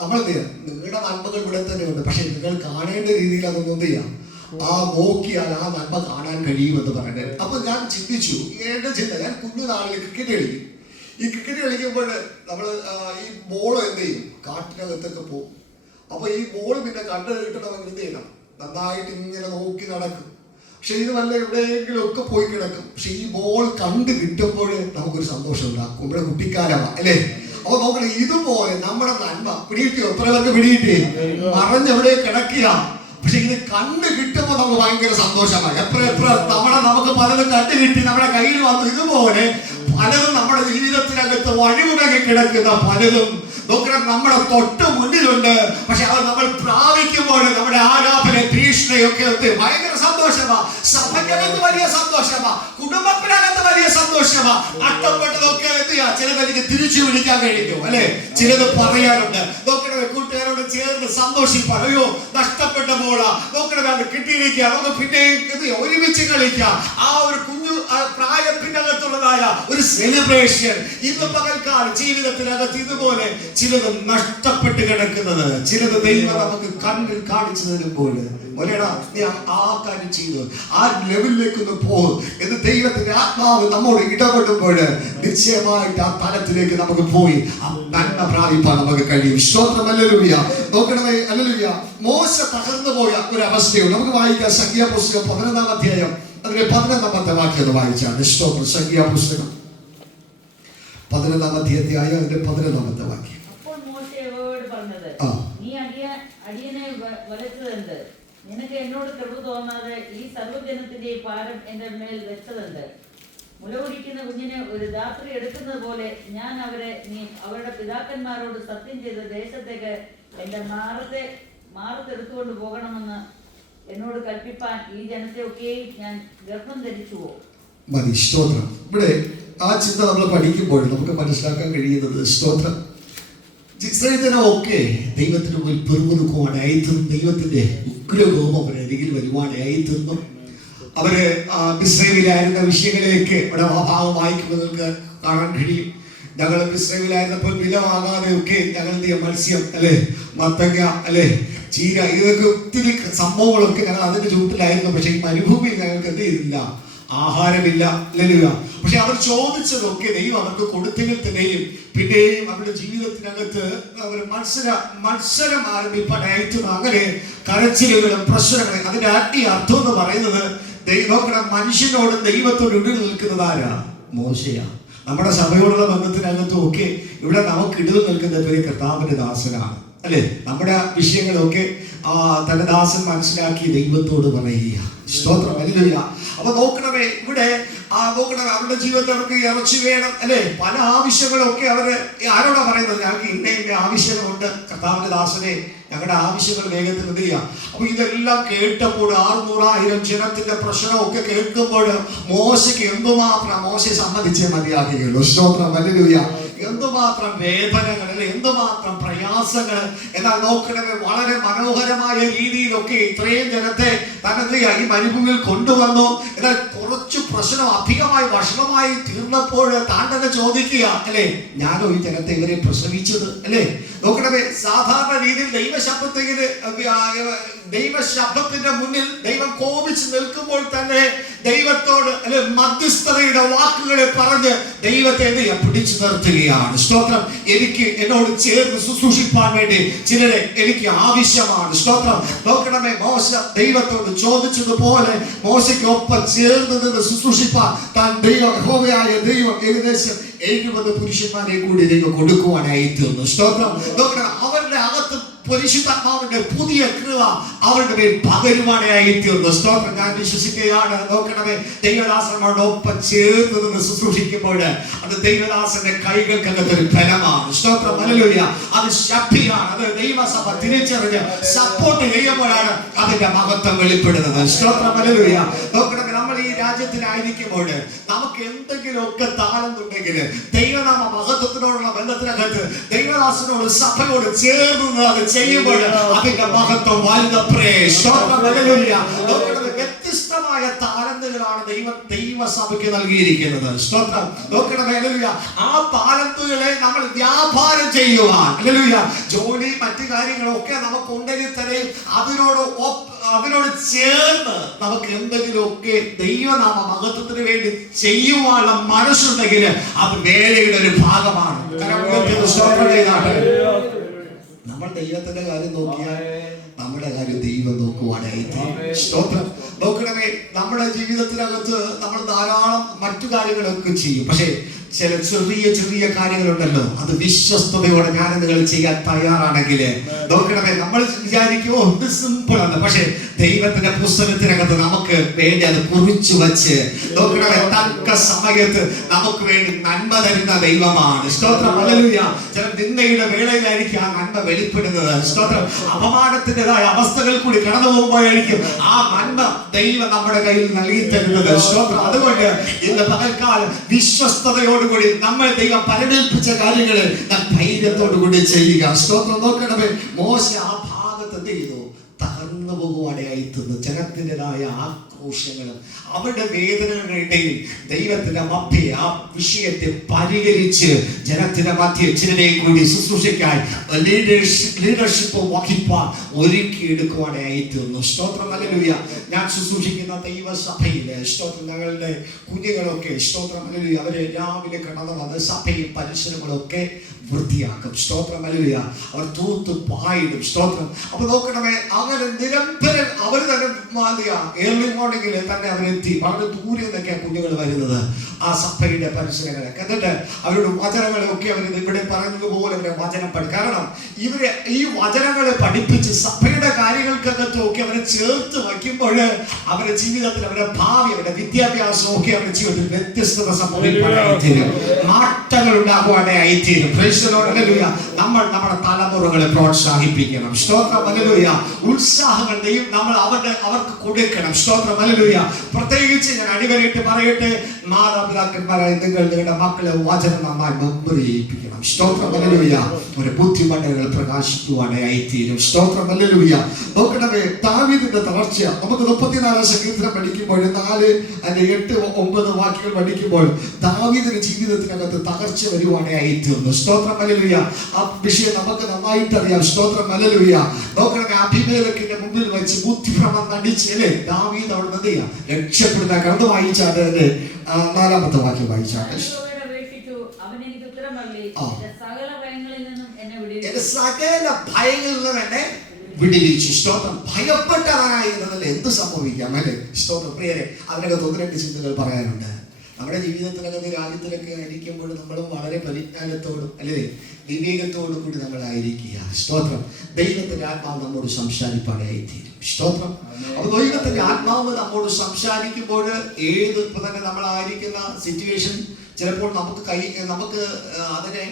നമ്മൾ എന്ത് ചെയ്യാം? നിങ്ങളുടെ നന്മകൾ ഇവിടെ തന്നെ ഉണ്ട്. പക്ഷെ നിങ്ങൾ കാണേണ്ട രീതിയിൽ അതൊന്നും എന്ത് ചെയ്യാം? നോക്കിയാൽ ആ നന്മ കാണാൻ കഴിയുമെന്ന് പറയുന്നത്. അപ്പൊ ഞാൻ ചിന്തിച്ചു, എന്റെ ചിന്ത, ഞാൻ കുഞ്ഞുനാളിൽ ക്രിക്കറ്റ് കളിക്കും. ഈ ക്രിക്കറ്റ് കളിക്കുമ്പോൾ നമ്മൾ ഈ ബോൾ എന്ത് ചെയ്യും? കാട്ടിനകത്തൊക്കെ പോകും. അപ്പൊ ഈ ബോൾ പിന്നെ കണ്ടു കിട്ടണമെങ്കിൽ എന്ത് ചെയ്യണം? നന്നായിട്ട് ഇങ്ങനെ നോക്കി നടക്കും. പക്ഷെ ഇത് വല്ല എവിടെയെങ്കിലും ഒക്കെ പോയി കിടക്കും. പക്ഷെ ഈ ബോൾ കണ്ടു കിട്ടുമ്പോൾ നമുക്കൊരു സന്തോഷം ഉണ്ടാക്കും. ഇവിടെ കുട്ടിക്കാലമാണ് അല്ലേ? അപ്പൊ നോക്കണേ, ഇതുപോലെ നമ്മുടെ നന്മ പിടികിട്ടിയോ? എത്ര പേർക്ക് പിടികിട്ടി? മറഞ്ഞെവിടെ കിടക്കുക. പക്ഷെ ഇത് കണ്ടു കിട്ടുമ്പോൾ നമുക്ക് ഭയങ്കര സന്തോഷമാണ്. എത്ര തവണ നമുക്ക് പലതും കണ്ടു കിട്ടി നമ്മുടെ കയ്യിൽ വന്നു. ഇതുപോലെ പലതും നമ്മുടെ ജീവിതത്തിനകത്ത് വഴിമുടങ്ങി കിടക്കുന്ന പലതും നോക്കണം നമ്മുടെ തൊട്ട് മുന്നിലുണ്ട്. പക്ഷെ അത് നമ്മൾ പ്രാപിക്കുമ്പോൾ നമ്മുടെ ആരാധന ഭീഷണിയൊക്കെ ഭയങ്കര സന്തോഷമാ. സഭയ്ക്കകത്ത് വലിയ സന്തോഷമാ. കുടുംബത്തിനകത്ത് വലിയ സന്തോഷമാ. നഷ്ടപ്പെട്ടതൊക്കെ എന്ത് ചെയ്യാ? ചിലത് എനിക്ക് തിരിച്ചു വിളിക്കാൻ കഴിയും അല്ലെ? ചിലത് പറയാറുണ്ട്. നോക്കണേ, കൂട്ടുകാരോട് ചേർന്ന് സന്തോഷിപ്പാൻ. അയ്യോ, നഷ്ടപ്പെട്ട പോളാ. നോക്കണേ, അത് കിട്ടിയിരിക്കുക. നമുക്ക് പിന്നെ ഒരുമിച്ച് കളിക്കാം. ആ ഒരു കുഞ്ഞു പ്രായത്തിനകത്തുള്ളതായ ഒരു സെലിബ്രേഷൻ ഇന്ന് പകൽക്കാലം ജീവിതത്തിനകത്ത് ഇതുപോലെ ചിലത് നഷ്ടപ്പെട്ട് കിടക്കുന്നത്, ചിലത് ദൈവം നമുക്ക് കണ്ണിൽ കാണിച്ചു തരുമ്പോൾ നീ ആ കാര്യം ചെയ്തു, ആ ലെവലിലേക്ക് ഒന്ന് പോകും എന്ന് ദൈവത്തിന്റെ ആത്മാവ് നമ്മോട് ഇടപെടുമ്പോൾ നിശ്ചയമായിട്ട് ആ തലത്തിലേക്ക് നമുക്ക് പോയി ആ നന്മ പ്രാപിപ്പാൻ നമുക്ക് കഴിയും. സ്തോത്രം. ഹല്ലേലൂയ. നോക്കണമേ. ഹല്ലേലൂയ. മോശ തകർന്നു പോയ ഒരു അവസ്ഥയുണ്ട്. നമുക്ക് വായിക്കാം. സംഖ്യാപുസ്തകം 11-ാം അധ്യായം അതിന്റെ 11-ാമത്തെ വാക്യം വായിച്ചാണ്. സ്തോത്രം. സംഖ്യാപുസ്തകം 11-ാം അധ്യായം അതിന്റെ 11-ാമത്തെ വാക്യം. നീ അടിയനെ വലച്ചതെന്ത്? നിനക്ക് എന്നോട് കൃപ തോന്നാതെ ഈ സർവ്വജനത്തിന്റെ ഭാരം എന്റെ മേൽ വെച്ചതെന്ത്? മുലകുടിക്കുന്ന കുഞ്ഞിനെ ഒരു രാത്രി എടുക്കുന്നത് പോലെ ഞാൻ നീ അവരുടെ പിതാക്കന്മാരോട് സത്യം ചെയ്ത ദേശത്തേക്ക് എന്റെ മാറത്തെടുത്തുകൊണ്ട് പോകണമെന്ന് എന്നോട് കൽപ്പിപ്പാൻ ഈ ജനത്തെ ഒക്കെയും ഞാൻ ഗർഭം ധരിച്ചുവോ? മതി. സ്തോത്രം. ഇവിടെ ആ ചിന്ത നമ്മൾ പഠിക്കുമ്പോൾ നമുക്ക് മനസ്സിലാക്കാൻ കഴിയുന്നത് സ്തോത്രം ഇസ്രായേലിനൊക്കെ ദൈവത്തിന് മുമ്പിൽ പിറുപിറുക്കുവാനായി തീർന്നു. ദൈവത്തിന്റെ ഉഗ്രകോപം അവരുടെ അരികിൽ വരുവാനായി തീർന്നു. അവര് ഇസ്രായേലിലായിരുന്ന വിഷയങ്ങളിലേക്ക് ഇവിടെ ഭാഗം വായിക്കുന്നത് നിങ്ങൾക്ക് കാണാൻ കഴിയും. ഞങ്ങൾ ഇസ്രായേലിലായിരുന്നപ്പോൾ വിലവാങ്ങാതെ ഒക്കെ ഞങ്ങളുടെ മത്സ്യം അല്ലെ, മത്തങ്ങ അല്ലെ, ചീര, ഇതൊക്കെ ഒത്തിരി സംഭവങ്ങളൊക്കെ ഞങ്ങൾ അതിന്റെ ചൂട്ടിലായിരുന്നു. പക്ഷെ ഈ മരുഭൂമിയിൽ ഞങ്ങൾക്ക് എന്ത് ചെയ്തില്ല? ആഹാരമില്ല. അല്ലേലൂയ. പക്ഷെ അവർ ചോദിച്ചതൊക്കെ ദൈവം അവർക്ക് കൊടുത്തെങ്കിൽ തന്നെയും പിന്നെയും അവരുടെ ജീവിതത്തിനകത്ത് അവർ മത്സരം ആരംഭിപ്പാനായിട്ടും അങ്ങനെ കരച്ചിലുകളും പ്രശ്നങ്ങളും. അതിന്റെ ആത്മീയ അർത്ഥം എന്ന് പറയുന്നത് ദൈവം മനുഷ്യനോടും ദൈവത്തോട് ഇടയിൽ നിൽക്കുന്നത് ആരാ? മോശയാ. നമ്മുടെ സഭയോടുള്ള ബന്ധത്തിനകത്തും ഒക്കെ ഇവിടെ നമുക്ക് ഇടയിൽ നിൽക്കുന്ന പേര് കർത്താവിന്റെ ദാസനാണ് അല്ലെ? നമ്മുടെ വിഷയങ്ങളൊക്കെ തന്റെ ദാസൻ മനസ്സിലാക്കി ദൈവത്തോട് പറയുക. സ്തോത്രം. ഹല്ലേലൂയ. അപ്പൊ നോക്കണമേ, ഇവിടെ നോക്കണമേ, അവരുടെ ജീവിതത്തിൽ അവർക്ക് ഇറച്ചി വേണം അല്ലെ, പല ആവശ്യങ്ങളൊക്കെ അവര് ആരോടാ പറയുന്നത്? ഞങ്ങൾക്ക് ഇന്ന ആവശ്യങ്ങളുണ്ട് കർത്താവിന്റെ ദാസനെ, ഞങ്ങളുടെ ആവശ്യങ്ങൾ വേഗത്തിൽ എന്ത് ചെയ്യാം. അപ്പൊ ഇതെല്ലാം കേട്ടപ്പോൾ 600,000 ജനത്തിന്റെ പ്രശ്നമൊക്കെ കേൾക്കുമ്പോൾ മോശയ്ക്ക് എന്തുമാത്രം മോശയെ സമ്മതിച്ചേ മതിയാകുകയുള്ളൂ. സ്തോത്രം. ഹല്ലേലൂയ. എന്തുമാത്രം വേദനകൾ, അല്ലെ എന്തുമാത്രം പ്രയാസങ്ങൾ. എന്നാൽ നോക്കണമേ, വളരെ മനോഹരമായ രീതിയിലൊക്കെ ഇത്രയും ജനത്തെ തന്നെ ഈ മരുഭൂമിയിൽ കൊണ്ടുവന്നു. എന്നാൽ കുറച്ചു പ്രശ്നം അധികമായി വഷളമായി തീർന്നപ്പോൾ താൻ തന്നെ ചോദിക്കുക, അല്ലെ ഞാനോ ഈ ജനത്തെ ഇവരെ പ്രസവിച്ചത്? അല്ലെ നോക്കണമേ, സാധാരണ രീതിയിൽ ദൈവശബ്ദത്തിന്റെ മുന്നിൽ ദൈവം കോപിച്ച് നിൽക്കുമ്പോൾ തന്നെ ദൈവത്തോട് അല്ലെ മധ്യസ്ഥതയുടെ വാക്കുകളെ പറഞ്ഞ് ദൈവത്തെ പിടിച്ചു നിർത്തുകയാണ്. സ്തോത്രം. എനിക്ക് എന്നോട് ചേർന്ന് ശുശ്രൂഷിപ്പാൻ വേണ്ടി ചിലരെ എനിക്ക് ആവശ്യമാണ്. സ്തോത്രം. നോക്കണമേ, മോശ ദൈവത്തോട് ചോദിച്ചതുപോലെ മോശയ്ക്കൊപ്പം ചേർന്ന് നിന്ന് ശുശ്രൂഷിപ്പാൻ താൻ യഹോവയായ ദൈവം ഏകദേശം 70 പുരുഷന്മാരെ കൂടി ദൈവം കൊടുക്കുവാനായി തീർന്നു. സ്തോത്രം. നോക്കണം, അവരുടെ അകത്ത് പരിശുദ്ധാത്മാവിന്റെ പുതിയ കൃപ അവരുടെ മേൽ പകരുവാനായി തീർന്നു. സ്തോത്രം. ഞാൻ വിശ്വസിക്കുകയാണ്. നോക്കണമേ, ദൈവദാസനോടൊപ്പം ചേർന്ന് നിന്ന് ശുശ്രൂഷിക്കുമ്പോൾ അത് ദൈവദാസന്റെ കൈകൾക്കകത്തൊരു ഫലമാണ്. സ്തോത്രം. ഹല്ലേലൂയ. അത് ശക്തിയാണ്. അത് ദൈവസഭ തിരിച്ചറിഞ്ഞ് സപ്പോർട്ട് ചെയ്യുമ്പോഴാണ് അതിന്റെ മഹത്വം വെളിപ്പെടുന്നത്. സ്തോത്രം. ഹല്ലേലൂയ. നോക്കണമേ, നമ്മൾ ഈ രാജ്യത്തിലായിരിക്കുമ്പോൾ നമുക്ക് എന്തെങ്കിലുമൊക്കെ താളെന്നുണ്ടെങ്കിൽ ദൈവനാമ മഹത്വത്തിനോടുള്ള ബന്ധത്തിനകത്ത് ദൈവദാസനോട് സഭയോട് ചേർന്ന് അത് ചെയ്യുമ്പോൾ അതിന്റെ മഹത്വം വലുതത്രേ. സ്തോത്രം. ഹല്ലേലൂയ. വ്യത്യസ്തമായ താലന്തുകളാണ് ദൈവസഭയ്ക്ക് നൽകിയിരിക്കുന്നത്. സ്തോത്രം. നോക്കണമേ, ഹല്ലേലൂയ. ആ താലന്തുകളെ നമ്മൾ വ്യാപാരം ചെയ്യുവാൻ, ഹല്ലേലൂയ, ജോലി മറ്റു കാര്യങ്ങളൊക്കെ നമുക്ക് ഉണ്ടെങ്കിൽ തന്നെ അതിനോട് ചേർന്ന് നമുക്ക് എന്തെങ്കിലുമൊക്കെ ദൈവനാമ മഹത്വത്തിന് വേണ്ടി ചെയ്യുവാനുള്ള മനസ്സുണ്ടെങ്കിൽ അത് വേലയുടെ ഒരു ഭാഗമാണ്. നമ്മൾ ദൈവത്തിന്റെ കാര്യം നോക്കിയാൽ നമ്മുടെ കാര്യം ദൈവം നോക്കുവാനായി. സ്തോത്രം. നോക്കണമേ, നമ്മുടെ ജീവിതത്തിനകത്ത് നമ്മൾ ധാരാളം മറ്റു കാര്യങ്ങളൊക്കെ ചെയ്യും. പക്ഷേ ചില ചെറിയ ചെറിയ കാര്യങ്ങളുണ്ടല്ലോ, അത് വിശ്വസ്തയോടെ ഞാൻ നിങ്ങൾ ചെയ്യാൻ തയ്യാറാണെങ്കിൽ നോക്കണമേ, നമ്മൾ വിചാരിക്കുമോ ഇത് സിമ്പിൾ ആണ്. പക്ഷെ ദൈവത്തിന്റെ പുസ്തകത്തിനകത്ത് നമുക്ക് വേണ്ടി അത് കുറിച്ചു വച്ച് നോക്കണമേ, തക്ക സമയത്ത് നമുക്ക് വേണ്ടി നന്മ തരുന്ന ദൈവമാണ്. സ്തോത്രം. ഹല്ലേലൂയ. ചില നിന്ദയുടെ വേളയിലായിരിക്കും ആ നന്മ വെളിപ്പെടുന്നത്. സ്തോത്രം. അപമാനത്തിൻ്റെതായ അവസ്ഥകൾ കൂടി കടന്നു പോകുമ്പോഴായിരിക്കും ആ നന്മ ദൈവം നമ്മുടെ കയ്യിൽ നൽകി തരുന്നത്. സ്തോത്രം. അതുകൊണ്ട് ഇന്ന് പകൽക്കാലം വിശ്വസ്തയോടുകൂടി നമ്മൾ ദൈവം പരമേൽപ്പിച്ച കാര്യങ്ങള് ധൈര്യത്തോടു കൂടി ചെയ്യുക. സ്തോത്രം. നോക്കണമേ, മോശ ആ ഭാഗത്ത് എന്ത് ചെയ്തു? തകർന്നു പോകുവാനായി തീർന്നു. ജനത്തിൻ്റെതായ ആക്രോശങ്ങളും അവരുടെ വേദനകളുടെയും ദൈവത്തിന്റെ മധ്യേ ആ വിഷയത്തെ പരിഹരിച്ച് ജനത്തിന്റെ മധ്യേ ചിലരെ കൂടി ശുശ്രൂഷയ്ക്കായി ലീഡർഷിപ്പ് വഹിപ്പാൻ ഒരുക്കിയെടുക്കുവാനായി തീർന്നു. സ്തോത്രം. ഹല്ലേലൂയ. ഞാൻ ശുശ്രൂഷിക്കുന്ന ദൈവസഭയിലെ സ്തോത്രം, ഞങ്ങളുടെ കുഞ്ഞുങ്ങളൊക്കെ സ്തോത്രം, ഹല്ലേലൂയ, അവര് രാവിലെ കടന്നു വന്ന് സഭയും പരിസരങ്ങളൊക്കെ വൃത്തിയാക്കും. സ്തോത്രം. ഹല്ലേലൂയ. അവർ തൂത്ത് പായിടും. സ്തോത്രം. അപ്പൊ നോക്കണമേ, അങ്ങനെ നിരന്തരം അവർ തന്നെ ഏർലി മോർണിംഗിൽ തന്നെ അവരെത്തി. വളരെ ദൂരെ നിന്നൊക്കെയാണ് കുഞ്ഞുങ്ങൾ വരുന്നത് ആ സഭയുടെ പരിസരങ്ങളൊക്കെ. എന്നിട്ട് അവരുടെ വചനങ്ങളൊക്കെ അവർ ഇവിടെ പറഞ്ഞതുപോലെ അവരെ വചനം പഠിക്കും. കാരണം ഇവരെ ഈ വചനങ്ങളെ പഠിപ്പിച്ച് സഭയുടെ കാര്യങ്ങൾക്കകത്തും ഒക്കെ അവരെ ചേർത്ത് വയ്ക്കുമ്പോൾ അവരുടെ ജീവിതത്തിൽ അവരുടെ ഭാവി, അവരുടെ വിദ്യാഭ്യാസം ഒക്കെ അവരുടെ ജീവിതത്തിൽ വ്യത്യസ്തത സംഭവിക്കാനായിത്തീരും, മാറ്റങ്ങൾ ഉണ്ടാകുവാനായിത്തീരും. നമ്മൾ നമ്മുടെ തലമുറകളെ പ്രോത്സാഹിപ്പിക്കണം. സ്തോത്രം. ഹല്ലേലൂയ. ഉത്സാഹങ്ങൾ നമ്മൾ അവർക്ക് കൊടുക്കണം. സ്തോത്രം. ഹല്ലേലൂയ. പ്രത്യേകിച്ച് ഞാൻ അടിവരയിട്ട് പറയട്ടെ, മാതാപിതാക്കന്മാരായ നിങ്ങളുടെ മക്കളെ വചനം നന്നായി മെമ്മറി ചെയ്യിപ്പിക്കണം. സ്തോത്രം. ഹല്ലേലൂയ. ഒരു ബുദ്ധിമണ്ഡലങ്ങൾ പ്രകാശിക്കുവാനായി തീരും. സ്തോത്രം. ഹല്ലേലൂയ. നോക്കണമേ, ദാവീദിന്റെ തളർച്ച നമുക്ക് 34 സങ്കീർത്തനം പഠിക്കുമ്പോൾ 4, 8, 9 വാക്യങ്ങൾ പഠിക്കുമ്പോൾ ദാവീദിന്റെ ജീവിതത്തിനകത്ത് തകർച്ച വരുവാനായി തീർന്നു. സ്തോത്രം. ഹല്ലേലൂയ. ആ വിഷയം നമുക്ക് നന്നായിട്ട് അറിയാം. സ്തോത്രം. ഹല്ലേലൂയ. നോക്കണമേ, അബീമേലെക്കിന്റെ മുമ്പിൽ വെച്ച് ബുദ്ധിഭ്രമം നടിച്ചല്ലേ ദാവീദ് അവിടെ നിന്ന് രക്ഷപ്പെടുന്ന കടന്നു വായിച്ചാട്ട് 4ാമത്തെ വാക്യം വായിച്ചാട്ടെ. എന്റെ സകല ഭയങ്ങളിൽ നിന്നും എന്നെ വിടുവിച്ചു. സ്തോത്രം. ഭയപ്പെട്ടവനായിരുന്നതിൽ എന്ത് സംഭവിക്കാം അല്ലെ? സ്തോത്രം. പ്രിയരെ, അതിനകത്ത് 1-2 ചിന്തകൾ പറയാനുണ്ട്. നമ്മുടെ ജീവിതത്തിനകത്ത് രാജ്യത്തിലൊക്കെ ആയിരിക്കുമ്പോൾ നമ്മളും വളരെ പരിജ്ഞാനത്തോടും അല്ലെ വിവേകത്തോടും കൂടി നമ്മളായിരിക്കുക. സ്തോത്രം. ദൈവത്തിന്റെ ആത്മാവ് നമ്മോട് സംസാരിപ്പാനായി തീരും. സ്തോത്രം. അപ്പൊ ദൈവത്തിന്റെ ആത്മാവ് നമ്മോട് സംസാരിക്കുമ്പോൾ ഇപ്പൊ തന്നെ നമ്മളായിരിക്കുന്ന സിറ്റുവേഷൻ ചിലപ്പോൾ നമുക്ക് അതിനെ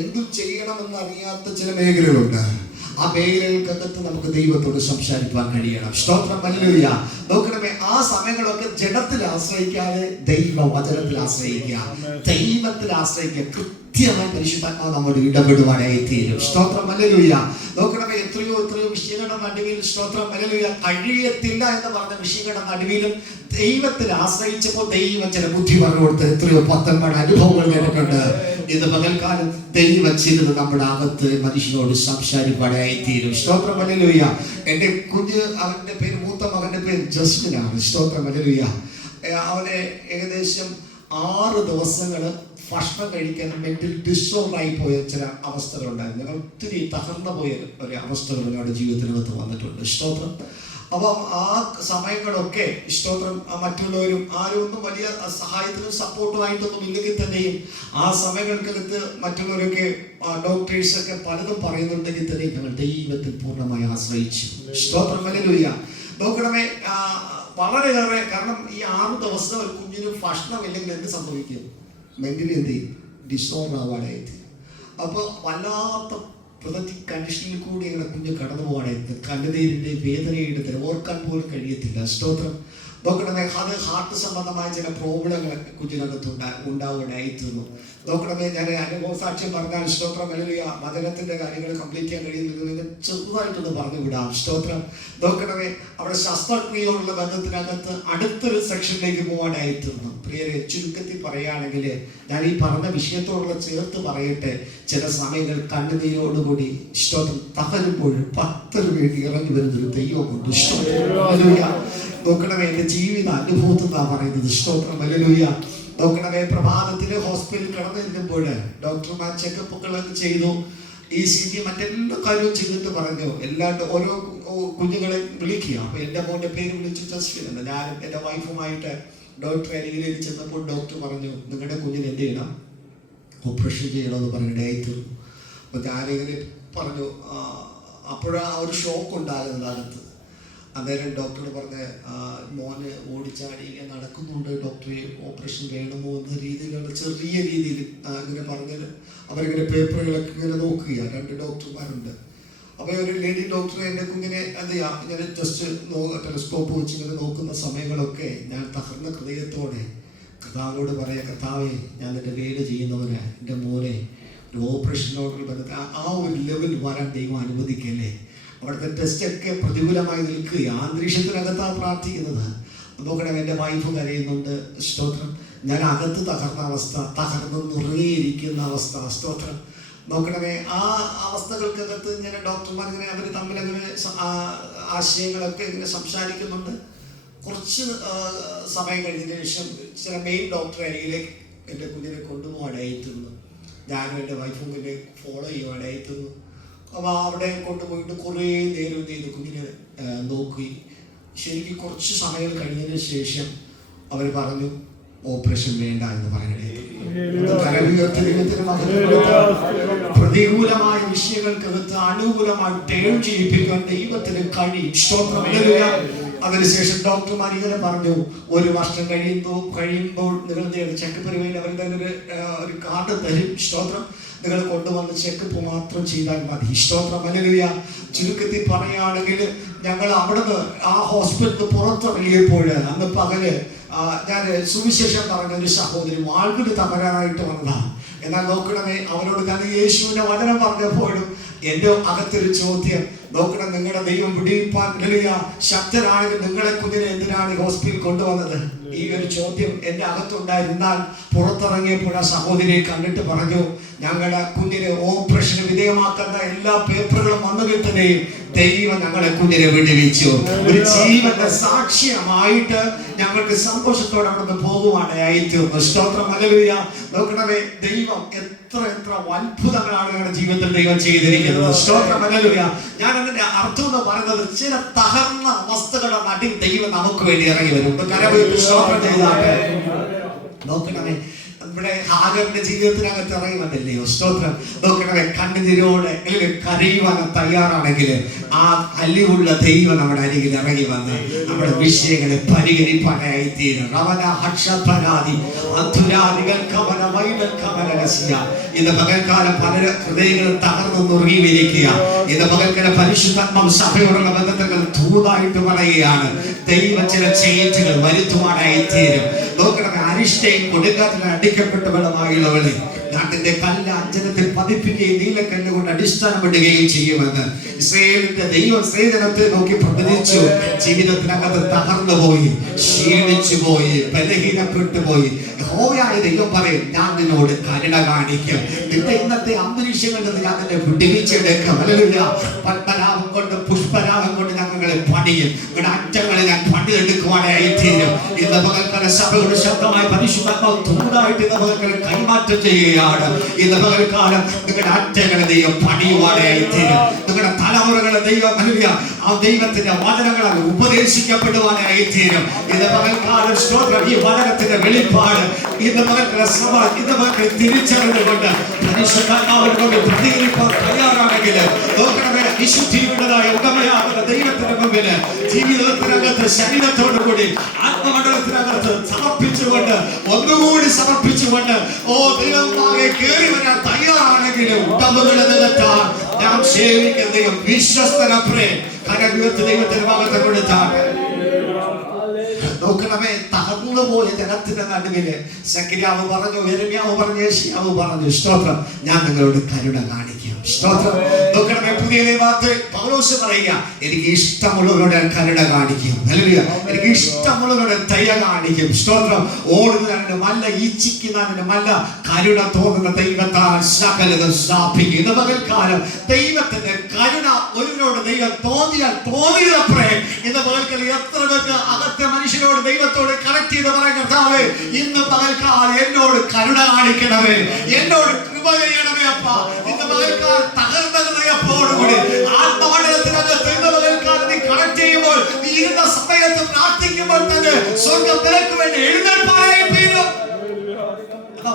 എന്തു ചെയ്യണമെന്ന് അറിയാത്ത ചില മേഖലകളുണ്ട്. ആ മേഖലകൾക്കകത്ത് നമുക്ക് ദൈവത്തോട് സംസാരിക്കാൻ കഴിയണം. സ്തോത്രം. ഹല്ലേലൂയ. നോക്കണമേ, ആ സമയങ്ങളൊക്കെ ജഡത്തിൽ ആശ്രയിക്കാതെ ദൈവവചനത്തിൽ ആശ്രയിക്കുക, ദൈവത്തിൽ ആശ്രയിക്കുക. കൃത്യമായി പരിശുദ്ധാത്മാവ് നമ്മോട് ഇടപെടുവാനായി തീരും. സ്തോത്രം, ഹല്ലേലൂയ. നോക്കണമേ, എത്രയോ വിഷയങ്ങളുടെ നടുവിൽ, സ്തോത്രം, ഹല്ലേലൂയ, കഴിയത്തില്ല എന്ന് പറഞ്ഞ വിഷയങ്ങളുടെ നടുവിലും ദൈവത്തിൽ ആശ്രയിച്ചപ്പോൾ ദൈവം ചില ബുദ്ധി പറഞ്ഞു കൊടുത്ത് എത്രയോ പത്തന്മാരുടെ അനുഭവങ്ങൾ കേട്ടിട്ടുണ്ട്. ഇന്ന് പകൽക്കാലം ദൈവം ചെയ്തത് നമ്മുടെ അകത്ത് മനുഷ്യനോട് സംസാരിപ്പാനായി തീരും. സ്തോത്രം, ഹല്ലേലൂയ. എൻ്റെ കുഞ്ഞ്, അവൻ്റെ പേര്, മൂത്ത മകൻ്റെ പേര് ജസ്മിനാണ്. സ്തോത്രം, ഹല്ലേലൂയ. അവനെ ഏകദേശം 6 ദിവസങ്ങൾ ഭക്ഷണം കഴിക്കാൻ മെന്റൽ ഡിസോർഡർ ആയി പോയ ചില അവസ്ഥകളുണ്ടായിരുന്നു. ഞങ്ങൾ ഒത്തിരി തകർന്നു പോയ ഒരു അവസ്ഥകൾ ഞങ്ങളുടെ ജീവിതത്തിനകത്ത് വന്നിട്ടുണ്ട്. സ്തോത്രം. അപ്പം ആ സമയങ്ങളൊക്കെ, സ്തോത്രം, മറ്റുള്ളവരും ആരും ഒന്നും വലിയ സഹായത്തിനും സപ്പോർട്ടുമായിട്ടൊന്നും ഇല്ലെങ്കിൽ തന്നെയും ആ സമയങ്ങൾക്കകത്ത് മറ്റുള്ളവരൊക്കെ ഡോക്ടേഴ്സൊക്കെ പലതും പറയുന്നുണ്ടെങ്കിൽ തന്നെയും ഞങ്ങൾ ദൈവത്തിൽ പൂർണ്ണമായി ആശ്രയിച്ചു. സ്തോത്രം, ഹല്ലേലൂയ. നോക്കണമേ, വളരെയേറെ, കാരണം ഈ 6 ദിവസം ഒരു കുഞ്ഞിന് ഭക്ഷണമില്ലെങ്കിൽ എന്ത് സംഭവിക്കും? മെന്റലി എന്ത് ചെയ്യും? ഡിസോർഡർ ആവാനായിട്ട്. അപ്പോൾ വല്ലാത്ത പ്രൊഡക്റ്റീവ് കണ്ടീഷനിൽ കൂടി ഇങ്ങനെ കുഞ്ഞ് കടന്നു പോകാനായിട്ട് കണ്ണുനീരിൻ്റെ വേദനയുടെ ഓർക്കാൻ പോലും കഴിയത്തില്ല. സ്തോത്രം. നോക്കണമേ, അത് ഹാർട്ട് സംബന്ധമായ ചില പ്രോബ്ലങ്ങൾ കുഞ്ഞിനകത്ത് ഉണ്ടാവുകയായിരുന്നു. നോക്കണമേ, ഞാൻ അനുഭവസാക്ഷ്യം പറഞ്ഞാൽ, സ്തോത്രം, ഹല്ലേലൂയ, മദനത്തിൻ്റെ കാര്യങ്ങൾ കംപ്ലീറ്റ് ചെയ്യാൻ കഴിയുന്നത് ചെറുതായിട്ടൊന്ന് പറഞ്ഞു വിടാം. സ്തോത്രം. നോക്കണമേ, അവിടെ ശസ്ത്രക്രിയയോടുള്ള ബന്ധത്തിനകത്ത് അടുത്തൊരു സെക്ഷനിലേക്ക് പോകാനായിരുന്നു. പ്രിയരെ, ചുരുക്കത്തിൽ പറയുകയാണെങ്കിൽ ഞാൻ ഈ പറഞ്ഞ വിഷയത്തോടുള്ള ചേർത്ത് പറയട്ടെ, ചില സമയങ്ങൾ കണ്ണുനീരോടുകൂടി, സ്തോത്രം, തകരുമ്പോൾ 10 വേണ്ടി ഇറങ്ങി വരുന്നൊരു ദൈവമുണ്ട്. ഹല്ലേലൂയ. നോക്കണമേ, എൻ്റെ ജീവിത അനുഭവത്തിൽ നിന്നാണ് പറയുന്നത്. സ്തോത്രം, ഹല്ലേലൂയ. നോക്കണമേ, പ്രഭാതത്തില് ഹോസ്പിറ്റലിൽ കിടന്നിരുന്നപ്പോൾ ഡോക്ടർമാർ ചെക്കപ്പുകളൊക്കെ ചെയ്തു, ECG മറ്റെല്ലാ കാര്യവും ചെയ്തിട്ട് പറഞ്ഞു ഓരോ കുഞ്ഞുങ്ങളെ വിളിക്കുക. അപ്പൊ എൻ്റെ മോൻ്റെ പേര് വിളിച്ചു ജസ്മിൻ എന്ന്. ഞാനും എൻ്റെ വൈഫുമായിട്ട് ഡോക്ടറെ അരികിലേക്ക് ചെന്നപ്പോൾ ഡോക്ടർ പറഞ്ഞു, നിങ്ങളുടെ കുഞ്ഞിന് എന്ത് ചെയ്യണം? ഓപ്പറേഷൻ ചെയ്യണമെന്ന് പറഞ്ഞിട്ടായിരുന്നു. അപ്പോൾ ഞാനിങ്ങനെ പറഞ്ഞു. അപ്പോഴാ ഒരു ഷോക്ക് ഉണ്ടാകുന്നത് അകത്ത്. അന്നേരം ഡോക്ടർ പറഞ്ഞ, മോന് ഓടിച്ചാടി നടക്കുന്നുണ്ട്, ഡോക്ടറെ ഓപ്പറേഷൻ വേണമോ എന്ന രീതിയിലുള്ള ചെറിയ രീതിയിൽ ഇങ്ങനെ പറഞ്ഞത്. അവരിങ്ങനെ പേപ്പറുകളൊക്കെ ഇങ്ങനെ നോക്കുക. 2 ഡോക്ടർമാരുണ്ട്. അപ്പോൾ ഒരു ലേഡി ഡോക്ടർ എൻ്റെ കുഞ്ഞിനെ എന്ത് ചെയ്യാം, ഇങ്ങനെ ജസ്റ്റ് ടെലസ്കോപ്പ് വെച്ച് ഇങ്ങനെ നോക്കുന്ന സമയങ്ങളൊക്കെ ഞാൻ തകർന്ന ഹൃദയത്തോടെ കർത്താവിനോട് പറയാം, കർത്താവേ, ഞാൻ എൻ്റെ വേല ചെയ്യുന്നവന് എൻ്റെ മോനെ ഒരു ഓപ്പറേഷനോടുള്ള ബന്ധത്തിൽ ആ ഒരു ലെവൽ വരാൻ ദൈവം അനുവദിക്കല്ലേ. അവിടുത്തെ ടെസ്റ്റൊക്കെ പ്രതികൂലമായി നിൽക്കുക. അന്തരീക്ഷത്തിനകത്താണ് പ്രാർത്ഥിക്കുന്നത്. നോക്കണേ, എൻ്റെ വൈഫ് കരയുന്നുണ്ട്. സ്തോത്രം. ഞാൻ അകത്ത് തകർന്ന അവസ്ഥ, തകർന്ന് നുറുങ്ങിയിരിക്കുന്ന അവസ്ഥ. സ്തോത്രം. നോക്കണമേ, ആ അവസ്ഥകൾക്കകത്ത് ഇങ്ങനെ ഡോക്ടർമാർ ഇങ്ങനെ അവർ തമ്മിലങ്ങനെ ആശയങ്ങളൊക്കെ ഇങ്ങനെ സംസാരിക്കുന്നുണ്ട്. കുറച്ച് സമയം കഴിഞ്ഞതിന് ശേഷം ചില മെയിൻ ഡോക്ടർ അരികിലേക്ക് എൻ്റെ കുഞ്ഞിനെ കൊണ്ടുപോകാനായിരുന്നു. ഞാനും എൻ്റെ വൈഫും പിന്നെ ഫോളോ ചെയ്യുവാനായിരുന്നു. അപ്പോൾ അവിടെ കൊണ്ടുപോയിട്ട് കുറേ നേരം ചെയ്ത് കുഞ്ഞിനെ നോക്കി. ശരിക്കും കുറച്ച് സമയം കഴിഞ്ഞതിന് ശേഷം അവർ പറഞ്ഞു, ഓപ്പറേഷൻ വേണ്ട എന്ന് പറയണേ. പ്രതികൂലമായ വിഷയങ്ങൾക്കകത്ത് അനുകൂലമായി ടേൺ ചെയ്യിപ്പിക്കാൻ ദൈവത്തിന് കഴിയും. സ്തോത്രം. അതിനുശേഷം ഡോക്ടർമാർ ഇങ്ങനെ പറഞ്ഞു, 1 വർഷം കഴിയുമ്പോൾ നിങ്ങളുടെ ചെക്കപ്പ് പരിപാടി അവർ തന്നെ ഒരു കാർഡ് തരും. സ്തോത്രം. നിങ്ങൾ കൊണ്ടുവന്ന് ചെക്കപ്പ് മാത്രം ചെയ്താൽ മതി. സ്തോത്രം, ഹല്ലേലൂയ. ചുരുക്കത്തിൽ പറയുകയാണെങ്കിൽ ഞങ്ങൾ അവിടുന്ന് ആ ഹോസ്പിറ്റലിൽ പുറത്തിറങ്ങിയപ്പോൾ അന്ന് പകല് ഞാൻ സുവിശേഷം പറഞ്ഞ ഒരു സഹോദരി വാൾവിൽ തകരാനായിട്ട് വന്നതാണ്. എന്നാൽ നോക്കണമേ, അവരോട് ഞാൻ യേശുവിന്റെ വചനം പറഞ്ഞപ്പോഴും എൻ്റെ അകത്തൊരു ചോദ്യം, നോക്കണം, നിങ്ങളുടെ ദൈവം വിടിയിപ്പാൻ ശക്തനാണെങ്കിൽ നിങ്ങളെ കുഞ്ഞിനെ എന്തിനാണ് ഹോസ്പിറ്റലിൽ കൊണ്ടുവന്നത്? ഈ ഒരു ചോദ്യം എൻ്റെ അകത്തുണ്ടായിരുന്നാൽ പുറത്തിറങ്ങിയപ്പോൾ ആ സഹോദരിയെ കണ്ടിട്ട് പറഞ്ഞു, ഞങ്ങളുടെ കുഞ്ഞിനെ ഓപ്പറേഷന് വിധേയമാക്കുന്ന എല്ലാ പേപ്പറുകളും വന്നു തന്നെയും ദൈവം ഞങ്ങളെ കുഞ്ഞിനെ വിടുവിച്ചു. ഒരു ജീവന്റെ സാക്ഷ്യമായിട്ട് ഞങ്ങൾക്ക് സന്തോഷത്തോടെ അവിടെ പോകുവാനായിരുന്നു. സ്തോത്രം, ഹല്ലേലൂയ. നോക്കണമേ, ദൈവം എത്ര അത്ഭുതങ്ങളാണ് ഞങ്ങളുടെ ജീവിതത്തിൽ ദൈവം ചെയ്തിരിക്കുന്നത്. സ്തോത്രം, ഹല്ലേലൂയ. ഞാൻ അതിന്റെ അർത്ഥം എന്ന് പറയുന്നത്, ചില തകർന്ന അവസ്ഥകളുടെ നടുവിൽ ദൈവം നമുക്ക് വേണ്ടി ഇറങ്ങി വരും. കരവീട്ട് സ്തോത്രം ചെയ്താട്ടെ. നോക്കണമേ, ഇവിടെ ഹാഗറിന്റെ ജീവിതത്തിനകത്ത് ഇറങ്ങി വന്നില്ലയോ? സ്തോത്രം. നോക്കണമേ, കണ്ണുനീരോടെ കരയുവാൻ തയ്യാറാണെങ്കിൽ ആ അലിവുള്ള ദൈവം നമ്മുടെ അരികിൽ ഇറങ്ങി വന്ന് നമ്മുടെ വിഷയങ്ങളെ പരിഹരിപ്പാനായി തീരും. ഇന്ന് പകൽക്കാലം പല ഹൃദയങ്ങളും തകർന്നു നുറുങ്ങിയിരിക്കുക. ഇന്ന് പകൽക്കാലം പരിശുദ്ധാത്മാവ് സഭയോടുള്ള ബന്ധത്തിൽ തൂതായിട്ട് പറയുകയാണ്, ദൈവം ചില ചേഞ്ചുകൾ വരുത്തുവാനായി തീരും. നോക്കണമേ, അരിഷ്ടയും കൊടുങ്കാറ്റിൽ അടിക്കപ്പെട്ടവളുമായുള്ളവളെ ഞാൻ നിന്റെ കല്ല് അഞ്ജനത്തിൽ പതിപ്പിക്കുകയും നീലക്കല്ല് കൊണ്ട് അടിസ്ഥാനപ്പെടുകയും ചെയ്യുമെന്ന് ഇസ്രായേലിന്റെ ദൈവം ഇസ്രായേലിനെ നോക്കി പ്രവചിച്ചു. ജീവിതത്തിനകത്ത് തകർന്നു പോയി, ക്ഷീണിച്ചു പോയി, ബലഹീനപ്പെട്ടു പോയി, യഹോവയായ ദൈവം പറയും, ഞാൻ നിന്നോട് കരുണ കാണിക്കും. നിന്റെ ഇന്നത്തെ അന്തരീക്ഷങ്ങളിൽ നിന്ന് ഞാൻ നിന്നെ വിടുവിച്ചെടുക്കും. ഹല്ലേലൂയ. പത്മനാഭം കൊണ്ട് പുഷ്പരാഗം കൊണ്ട് ഞങ്ങളെ പണിയും, നിങ്ങളുടെ അറ്റങ്ങളെ ഞാൻ പണിതെടുക്കുവാനായി തീരും. ഇന്ന് പകൽക്കാല സഭയുടെ ശബ്ദമായ പരിശുദ്ധാത്മാവ് തൂടായിട്ട് ഇന്ന് പകൽക്കാലം കൈമാറ്റം ചെയ്യുകയാണ്. ഇന്ന് പകൽക്കാലം നിങ്ങളുടെ അറ്റങ്ങളെ ദൈവം പണിയുവാനായി തീരും. നിങ്ങളുടെ തലമുറകളെ ദൈവം ഹല്ലേലൂയ ആ ദൈവത്തിന്റെ വചനങ്ങളാൽ ഉപദേശിക്കപ്പെടുവാനായി തീരും. ഇന്ന് പകൽക്കാലം സ്തോത്രം, ഈ വചനത്തിന്റെ വെളിപ്പാട് ഇന്ന് പകൽക്കാല സഭ ഇന്ന് പകൽ തിരിച്ചറിഞ്ഞുകൊണ്ട് പരിശുദ്ധാത്മാവിനെ കൊണ്ട് പ്രതികരിക്കാൻ തയ്യാറാണെങ്കിൽ നോക്കണമേ, വിശുദ്ധിയുടേതായ ഉടമയാകുന്ന ദൈവത്തിന്റെ മുമ്പിൽ ജീവിതത്തിനകത്ത് ശരീരത്തോടു കൂടി ആത്മമണ്ഡലത്തിനകത്ത് സമർപ്പിച്ചുകൊണ്ട് ഒന്നുകൂടി സമർപ്പിച്ചുകൊണ്ട് ദൈവമാകെ കയറി വരാൻ തയ്യാറാണെങ്കിൽ ഉടമ്പുകളെ നികത്താൻ ഞാൻ സേവിക്കുന്ന ദൈവം വിശ്വസ്തനപ്രേ കരവിവത്ത് ദൈവത്തിന്റെ ഭാഗത്തെ കൊടുത്താൽ നോക്കണമേ, തകർന്നു പോയ ജനത്തിന്റെ നടുവില് സക്കറിയാവ് പറഞ്ഞു, യെരമ്യാവ് പറഞ്ഞു, യെശയ്യാവ് പറഞ്ഞു, സ്തോത്രം, ഞാൻ നിങ്ങളോട് കരുണ കാണിക്കും. സ്തോത്രം. നോക്കണമേ, പുതിയ നിയമത്തിൽ പൗലോസ് പറയുക, എനിക്ക് ഇഷ്ടമുള്ളവരോട് കരുണ കാണിക്കും. ഹല്ലേലൂയ. എനിക്ക് ഇഷ്ടമുള്ളവരോട് ദയ കാണിക്കും. സ്തോത്രം. ഓടുന്നതിനുമല്ല, ഇച്ഛിക്കുന്നതിനുമല്ല, കരുണ തോന്നുന്ന ദൈവത്താൽ സകലതും സ്ഥാപിക്കും. ഇന്ന് പകൽക്കാലം ദൈവത്തിന്റെ കരുണ ഒരുവരോട് ദൈവം തോന്നിയതപ്പറേ ഇന്ന് പകൽക്കാലം എത്ര പേർക്ക് അകത്തെ മനുഷ്യരോട് ദൈവത്തോട് കണക്ട് ചെയ്ത് പറയാൻ, കർത്താവേ ഇന്ന് പകൽക്കാലം എന്നോട് കരുണ കാണിക്കണമേ, എന്നോട് കൃപ ചെയ്യണമേ അപ്പ. ഇന്ന് പകൽക്കാലം തകർന്ന ഹൃദയത്തോടുകൂടി ആത്മമണ്ഡലത്തിനകത്ത് ഇന്ന് പകൽക്കാലം നീ കണക്ട് ചെയ്യുമ്പോൾ, നീ ഇരുന്ന സമയത്ത് പ്രാർത്ഥിക്കുമ്പോൾ തന്നെ സ്വർഗ്ഗം നിനക്ക് വേണ്ടി എഴുന്നേൽപ്പാനായി തീരും.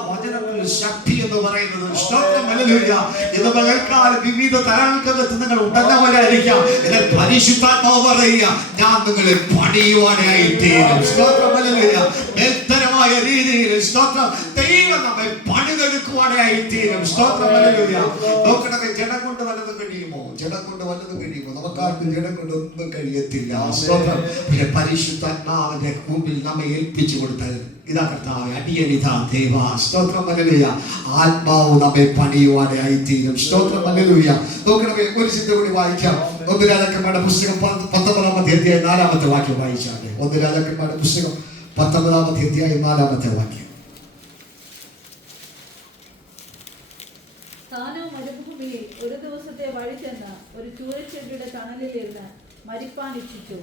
വചനത്തിൽ ശക്തി എന്ന് പറയുന്നത് സ്തോത്രം. ഹല്ലേലൂയ. ഇന്ന് പകൽക്കാലം വിവിധ തലങ്ങൾക്കകത്ത് നിങ്ങൾ ഉടന്നവരായിരിക്കാം. എന്നാൽ പരിശുദ്ധാത്മാവ് പറയുക, ഞാൻ നിങ്ങളെ പണിയുവാനായി തീരും. സ്തോത്രം. ഹല്ലേലൂയ. ബലതരമായ രീതിയിൽ സ്തോത്രം ദൈവം നമ്മെ പണിതെടുക്കുവാനായി തീരും. സ്തോത്രം. ഹല്ലേലൂയ. നോക്കണമേ, ജഡം കൊണ്ട് വല്ലതും കഴിയുമോ? ജഡം കൊണ്ട് വല്ലതും കഴിയുമോ? നമുക്കാർക്കും ജഡം കൊണ്ട് ഒന്നും കഴിയത്തില്ല. സ്തോത്രം. പക്ഷെ പരിശുദ്ധാത്മാവിന്റെ മുമ്പിൽ നമ്മെ ഏൽപ്പിച്ചു കൊടുത്താൽ ഇതാ കർത്താവേ, അടിയനിതാ ദേവാ. സ്തോത്രം. ഹല്ലേലൂയ. ആത്മാവ് നമ്മെ പണിയുവാനായി തീരും. സ്തോത്രം. ഹല്ലേലൂയ. നോക്കണമേ, ഒരു ചിന്ത കൂടി വായിക്കാം. 1 രാജാക്കന്മാരുടെ പുസ്തകം 19-ാമത്തെ അധ്യായം 4-ാമത്തെ വാക്യം വായിച്ചാണ്. 1 രാജാക്കന്മാരുടെ പുസ്തകം 19-ാമത്തെ അധ്യായം 4-ാമത്തെ വാക്യം. താനോ മരുഭൂമിയിൽ ഒരു ദിവസത്തെ വഴി ചെന്ന് ഒരു ചൂരച്ചെടിയുടെ തണലിലിരുന്ന് മരിപ്പാൻ ഇച്ഛിച്ചു.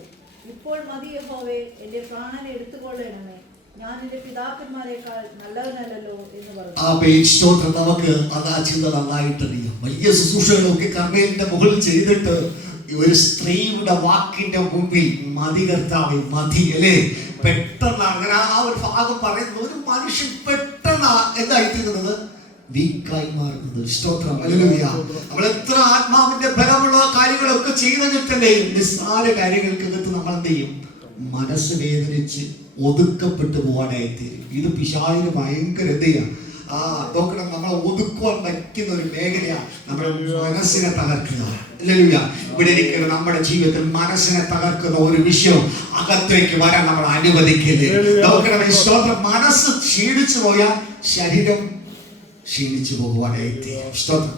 ഇപ്പോൾ മതി യഹോവേ, എന്റെ പ്രാണനെ എടുത്തുകൊള്ളണമേ, ഞാൻ എന്റെ പിതാക്കന്മാരെക്കാൾ നല്ലവനല്ലോ എന്ന് പറഞ്ഞു. ആ പേജ് സ്തോത്രം. നമുക്ക് അത് ആ ചിന്ത നന്നായിട്ടറിയാം. വലിയ ശുശ്രൂഷകളൊക്കെ കർമ്മേലിന്റെ മുകളിൽ ചെയ്തിട്ട് ഒരു സ്ത്രീയുടെ വാക്കിന്റെ മുമ്പിൽ മതി കർത്താവേ, മതി അല്ലേ, പെട്ടെന്ന് അങ്ങനെ ആ ഒരു ഭാഗം പറയുന്നത് ഒരു മനുഷ്യൻ പെട്ടെന്ന് എന്തായിത്തീരുന്നത്, വീക്കായി മാറുന്നത്. സ്തോത്രം. ഹല്ലേലൂയ. നമ്മൾ എത്ര ആത്മാവിന്റെ ബലമുള്ള കാര്യങ്ങളൊക്കെ ചെയ്തെങ്കിൽ തന്നെ നിസ്സാര കാര്യങ്ങൾക്കകത്ത് നമ്മൾ എന്ത് ചെയ്യും, മനസ്സ് വേദനിച്ച് ഒതുക്കപ്പെട്ടു പോകാനായി തീരും. ഇത് പിശാചിന് ഭയങ്കര എന്തെയ്യാം, നോക്കണം, നമ്മളെ ഒതുക്കുവാൻ പറ്റുന്ന ഒരു മേഖലയാണ് നമ്മുടെ മനസ്സിനെ തകർക്കുക. ഹല്ലേലൂയ. ഇവിടെ ഇരിക്കുന്ന നമ്മുടെ ജീവിതത്തിൽ മനസ്സിനെ തകർക്കുന്ന ഒരു വിഷയം അകത്തേക്ക് വരാൻ നമ്മൾ അനുവദിക്കില്ലേ. നോക്കണം, സ്തോത്രം. മനസ്സ് ക്ഷീണിച്ചു പോയാൽ ശരീരം ക്ഷീണിച്ചു പോകുവാനായി തീരും. സ്തോത്രം.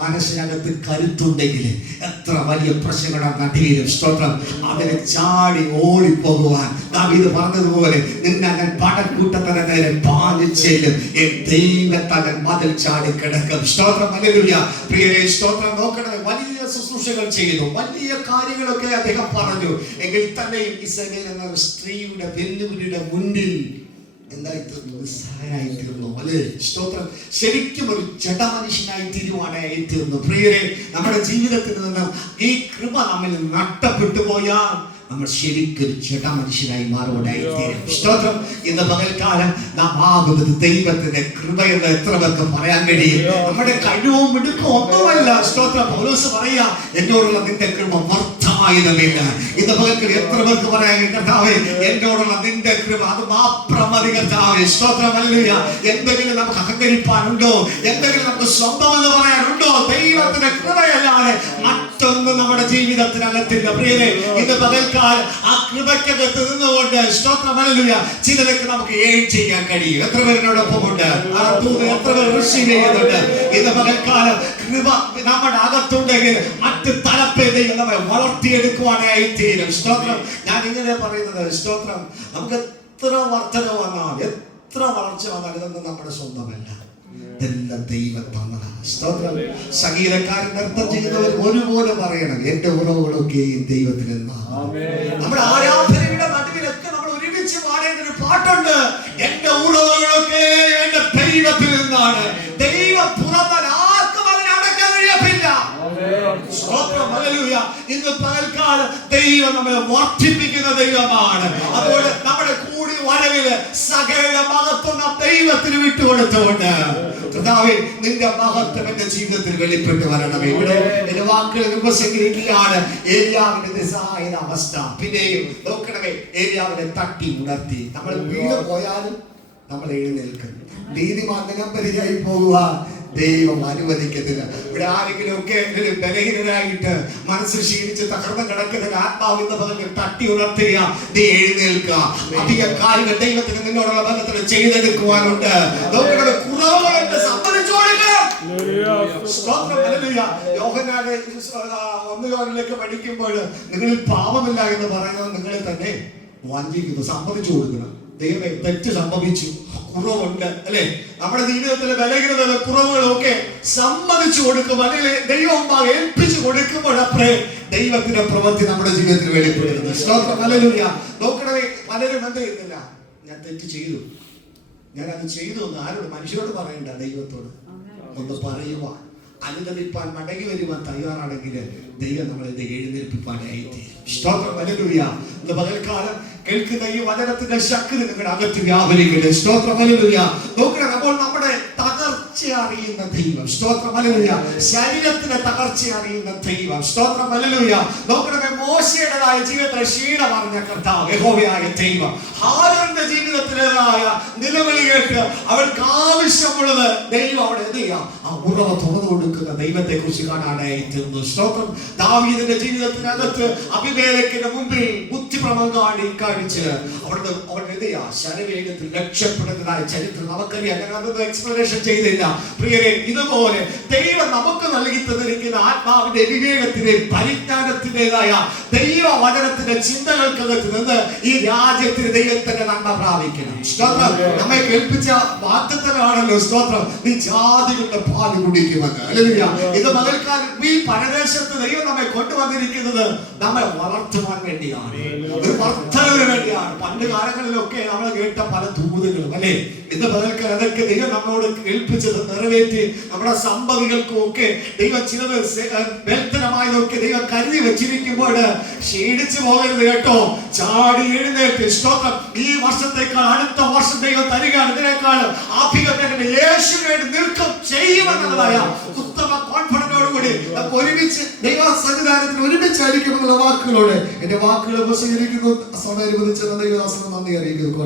മനസ്സിനകത്ത് കരുത്തുണ്ടെങ്കിൽ എത്ര വലിയ പ്രശ്നങ്ങളുടെ നടുവിലും സ്തോത്രം അതിനെ ചാടി ഓടിപ്പോകുവാൻ ദാവീദ് പറഞ്ഞതുപോലെ, നിന്നെ ഞാൻ പടക്കൂട്ടത്തിന് നേരെ പാഞ്ഞിച്ചേലും ദൈവത്താൽ മതിൽ ചാടി കിടക്കും. സ്തോത്രം. ഹല്ലേലൂയ. പ്രിയരെ, സ്തോത്രം. നോക്കണമേ, വലിയ ശുശ്രൂഷകൾ ചെയ്തു, വലിയ കാര്യങ്ങളൊക്കെ അദ്ദേഹം പറഞ്ഞു. എങ്കിൽ തന്നെയും ഇസബേൽ എന്ന സ്ത്രീയുടെ വെല്ലുവിളിയുടെ മുന്നിൽ എന്തായിത്തീർന്നു, നിസ്സഹായനായിത്തീർന്നു. അല്ലേ? സ്തോത്രം. ശരിക്കും ഒരു ജഡമനുഷ്യനായി തീരുവാനായി തീർന്നു. പ്രിയരെ, നമ്മുടെ ജീവിതത്തിൽ നിന്ന് ഈ കൃപ നമ്മിൽ നഷ്ടപ്പെട്ടു പോയാൽ നമ്മൾ ശരിക്കും ജഡമനുഷ്യനായി മാറുവാനായി തീരും. സ്തോത്രം. ഇന്ന് പകൽക്കാലം നാം ആകുന്നത് ദൈവത്തിന്റെ കൃപയെന്ന് എത്ര പേർക്ക് പറയാൻ കഴിയും? നമ്മുടെ കഴിവും മിടുക്കും ഒന്നുമല്ല. സ്തോത്രം. പൗലോസ് പറയാ, എന്നോടുള്ള നിന്റെ കൃപ വ്യർത്ഥമായതുമില്ല. ഇന്ന് പകൽക്കാലം എത്ര പേർക്ക് പറയാൻ, കർത്താവേ എന്നോടുള്ള നിന്റെ കൃപ അത് മാത്രം മതി കർത്താവേ. സ്തോത്രം. ഹല്ലേലൂയ. എന്തെങ്കിലും നമുക്ക് അഹങ്കരിപ്പാനുണ്ടോ? എന്തെങ്കിലും നമുക്ക് സ്വന്തമെന്ന് പറയാനുണ്ടോ? ദൈവത്തിന്റെ കൃപയല്ലാതെ മറ്റൊന്നും നമ്മുടെ ജീവിതത്തിനകത്തില്ല. പ്രിയരെ, ഇത് പകൽക്കാലം ആ കൃപയ്ക്കകത്ത് നിന്നുകൊണ്ട് സ്തോത്രം ഹല്ലേലൂയ ചിലർക്ക് നമുക്ക് ഏൺ ചെയ്യാൻ കഴിയും. എത്ര പേരിനോടൊപ്പം ഉണ്ട്? ആ ദൂത് എത്ര പേർ റിസീവ് ചെയ്യുന്നുണ്ട്? ഇത് പകൽക്കാലം കൃപ നമ്മുടെ അകത്തുണ്ടെങ്കിൽ മറ്റ് തലപ്പേരെയും നമ്മെ വളർത്തിയെടുക്കുവാനായി തീരും. സ്തോത്രം. ഞാൻ ഇങ്ങനെ പറയുന്നത്, സ്തോത്രം, നമുക്ക് എത്ര വർധന വന്നാൽ എത്ര വളർച്ച വന്നാൽ ഇതൊന്നും നമ്മുടെ സ്വന്തമല്ല, ഇതെല്ലാം ദൈവം തന്നതാണ്. സ്തോത്രം. സംഗീതക്കാരൻ നൃത്തം ചെയ്യുന്നവർ ഒരുപോലെ പറയണം, എന്റെ ഉറവുകളൊക്കെയും ദൈവത്തിൽ നിന്നാണ്. നമ്മുടെ ആരാധനയുടെ നടുവിലൊക്കെ നമ്മൾ ഒരുമിച്ച് പാടേണ്ട ഒരു പാട്ടുണ്ട്, എന്റെ ഉറവുകളൊക്കെ എന്റെ ദൈവത്തിൽ നിന്നാണ്. ദൈവം തുറന്നാൽ ആർക്കും അതിനെ അടക്കാൻ കഴിയത്തില്ല. സ്തോത്രം ഹല്ലേലൂയ. ഇന്ന് പകൽക്കാലം ദൈവം നമ്മെ വർദ്ധിപ്പിക്കുന്ന ദൈവമാണ്. അതുകൊണ്ട് നമ്മുടെ കൂടി വരവില് സകല മഹത്വം ദൈവത്തിന് വിട്ടുകൊടുത്തുകൊണ്ട്, കർത്താവേ നിന്റെ മഹത്വം എന്റെ ജീവിതത്തിൽ വെളിപ്പെട്ട് വരണമേ. ഇവിടെ എന്റെ വാക്കുകൾ ഉപസംഹരിക്കുകയാണ്. ഏലിയാവിന്റെ നിസ്സഹായത അവസ്ഥ. പിന്നെയും നോക്കണമേ, ഏലിയാവിനെ തട്ടി ഉണർത്തി. നമ്മൾ വീട് പോയാലും നമ്മൾ എഴുന്നേൽക്കും. നീതിമാൻ നിലംപരിചയായി പോകുവാൻ ദൈവം അനുവദിക്കത്തില്ല. ഇവിടെ ആരെങ്കിലും ഒക്കെ ബലഹീനരായിട്ട് മനസ്സ് ക്ഷീണിച്ച് തകർന്ന് കിടക്കുന്ന ആത്മാവിന്റെ പദങ്ങൾ തട്ടി ഉണർത്തുക, നീ എഴുന്നേൽക്കുക. അധിക കാര്യങ്ങൾ ദൈവത്തിന് നിന്നോടുള്ള ബന്ധത്തിൽ ചെയ്തെടുക്കുവാനുണ്ട്. നോക്കണത് കുറവുകളെ സമ്മതിച്ചോടുക. സ്തോത്രം ഹല്ലേലൂയ. യോഹന്നാനെ 1 യോഹന്നാനിലേക്ക് പഠിക്കുമ്പോൾ നിങ്ങളിൽ പാപമില്ല എന്ന് പറയുന്നത് നിങ്ങളെ തന്നെ വഞ്ചിക്കുന്നു. സമ്മതിച്ചു കൊടുക്കണം. ദൈവമേ, തെറ്റ് സംഭവിച്ചു, കുറവുണ്ട് അല്ലെ, നമ്മുടെ ജീവിതത്തിലെ ബലഹീനതകളെ കുറവുകളൊക്കെ സമ്മതിച്ചു കൊടുക്കും, അല്ലെങ്കിൽ ദൈവം ഏൽപ്പിച്ചു കൊടുക്കുമ്പോഴപ്പേ ദൈവത്തിന്റെ പ്രവൃത്തി നമ്മുടെ ജീവിതത്തിൽ വെളിപ്പെടുന്നത്. സ്തോത്രം ഹല്ലേലൂയ. നോക്കണമേ, പലരും എന്ത് ചെയ്യുന്നില്ല, ഞാൻ തെറ്റ് ചെയ്തു, ഞാനത് ചെയ്തു എന്ന് ആരോട്, മനുഷ്യരോട് പറയണ്ട, ദൈവത്തോട് ഒന്ന് പറയുവാൻ, അനുദമിപ്പാൻ, മടങ്ങി വരുവാൻ തയ്യാറാണെങ്കിൽ ദൈവം നമ്മളെ എഴുന്നേൽപ്പിപ്പാനായി തീരും. സ്തോത്രം ഹല്ലേലൂയ. ഇന്ന് പകൽക്കാലം കേൾക്കുന്ന ഈ വചനത്തിന്റെ ശക്തി നിങ്ങളുടെ അകത്ത് വ്യാപരിക്കട്ടെ. സ്തോത്രം ഹല്ലേലൂയ. നോക്കണം, അപ്പോൾ നമ്മുടെ തകർച്ച അറിയുന്ന ദൈവം. സ്തോത്രം ഹല്ലേലൂയ. ശരീരത്തിന്റെ തകർച്ച അറിയുന്ന ദൈവം. സ്തോത്രം ഹല്ലേലൂയ. നോക്കണമേ, മോശയുടേതായ ജീവിതത്തിലെ ക്ഷീണം അറിഞ്ഞ കർത്താവ് യഹോവയായ ദൈവം ഹാഗറിന്റെ ജീവിതത്തിലേതായ നിലവിളി കേട്ട് അവൾക്ക് ആവശ്യമുള്ളത് ദൈവം അവിടെ എന്ത് ചെയ്യാം, ആ ഉറവ തുറന്നു കൊടുക്കുന്ന ദൈവത്തെ കുറിച്ച് കാണാനായി തീർന്നു. സ്തോത്രം. ദാവീദിന്റെ ജീവിതത്തിനകത്ത് അബീമേലെക്കിന്റെ മുമ്പിൽ ബുദ്ധിഭ്രമം കാണിച്ച് അവിടുന്ന് ശരവേഗത്തിൽ രക്ഷപ്പെടുന്നതായ ചരിത്രം നമുക്കറിയാം. ഞാൻ അതൊന്നും എക്സ്പ്ലനേഷൻ ചെയ്തില്ല. പ്രിയരെ, ഇതുപോലെ ദൈവം നമുക്ക് നൽകി തന്നിരിക്കുന്ന ആത്മാവിന്റെ വിവേകത്തിന്റെ പരിജ്ഞാനത്തിൻ്റെതായ ദൈവ വചനത്തിന്റെ ചിന്തകൾക്കകത്ത് നിന്ന് ഈ രാജ്യത്തിന് ദൈവത്തിന്റെ നന്മ പ്രാപിക്കണം. സ്തോത്രം. നമ്മെ കേൾപ്പിച്ച വാഗ്ദത്തമാണല്ലോ, സ്തോത്രം, നീ ജാതികളുടെ പാല് കുടിക്കുമെന്ന്. ഹല്ലേലൂയ. ഇത് പകൽക്കാലം ഈ പരദേശത്ത് ദൈവം നമ്മെ കൊണ്ടുവന്നിരിക്കുന്നത് നമ്മെ വളർത്തുവാൻ വേണ്ടിയാണ്, ഒരു വർദ്ധനവിന് വേണ്ടിയാണ്. പണ്ട് കാലങ്ങളിലൊക്കെ നമ്മൾ കേട്ട പല ദൂതുകളും അല്ലെ, ഇന്ന് പകൽക്കാലം അതൊക്കെ ദൈവം നമ്മളോട് കേൾപ്പിച്ചത് നിറവേറ്റി നമ്മുടെ സമ്പതികൾക്കും ഒക്കെ ദൈവം ചിലത് ബലത്തരമായതൊക്കെ ദൈവം കരുതി വെച്ചിരിക്കുമ്പോൾ ക്ഷീണിച്ചു പോകരുത് കേട്ടോ. ചാടി എഴുന്നേറ്റ് സ്തോത്രം. ഈ വർഷത്തേക്കാൾ അടുത്ത വർഷം ദൈവം തരികയാണ്. ഇതിനേക്കാൾ ആഭിഗമ്യങ്ങളുടെ യേശുവിന് വേണ്ടി നിൽക്കും ചെയ്യുമെന്നുള്ളതായ ഉത്തമ കോൺഫിഡന്റോടുകൂടി നമുക്ക് ഒരുമിച്ച് ദൈവ സന്നിധാനത്തിൽ ഒരുമിച്ചായിരിക്കുമെന്നുള്ള വാക്കുകളോടെ എന്റെ വാക്കുകൾ ഉപസംഹരിക്കുന്നു. സമയം അനുവദിച്ച ദൈവദാസന് നന്ദി അറിയിക്കുന്നു.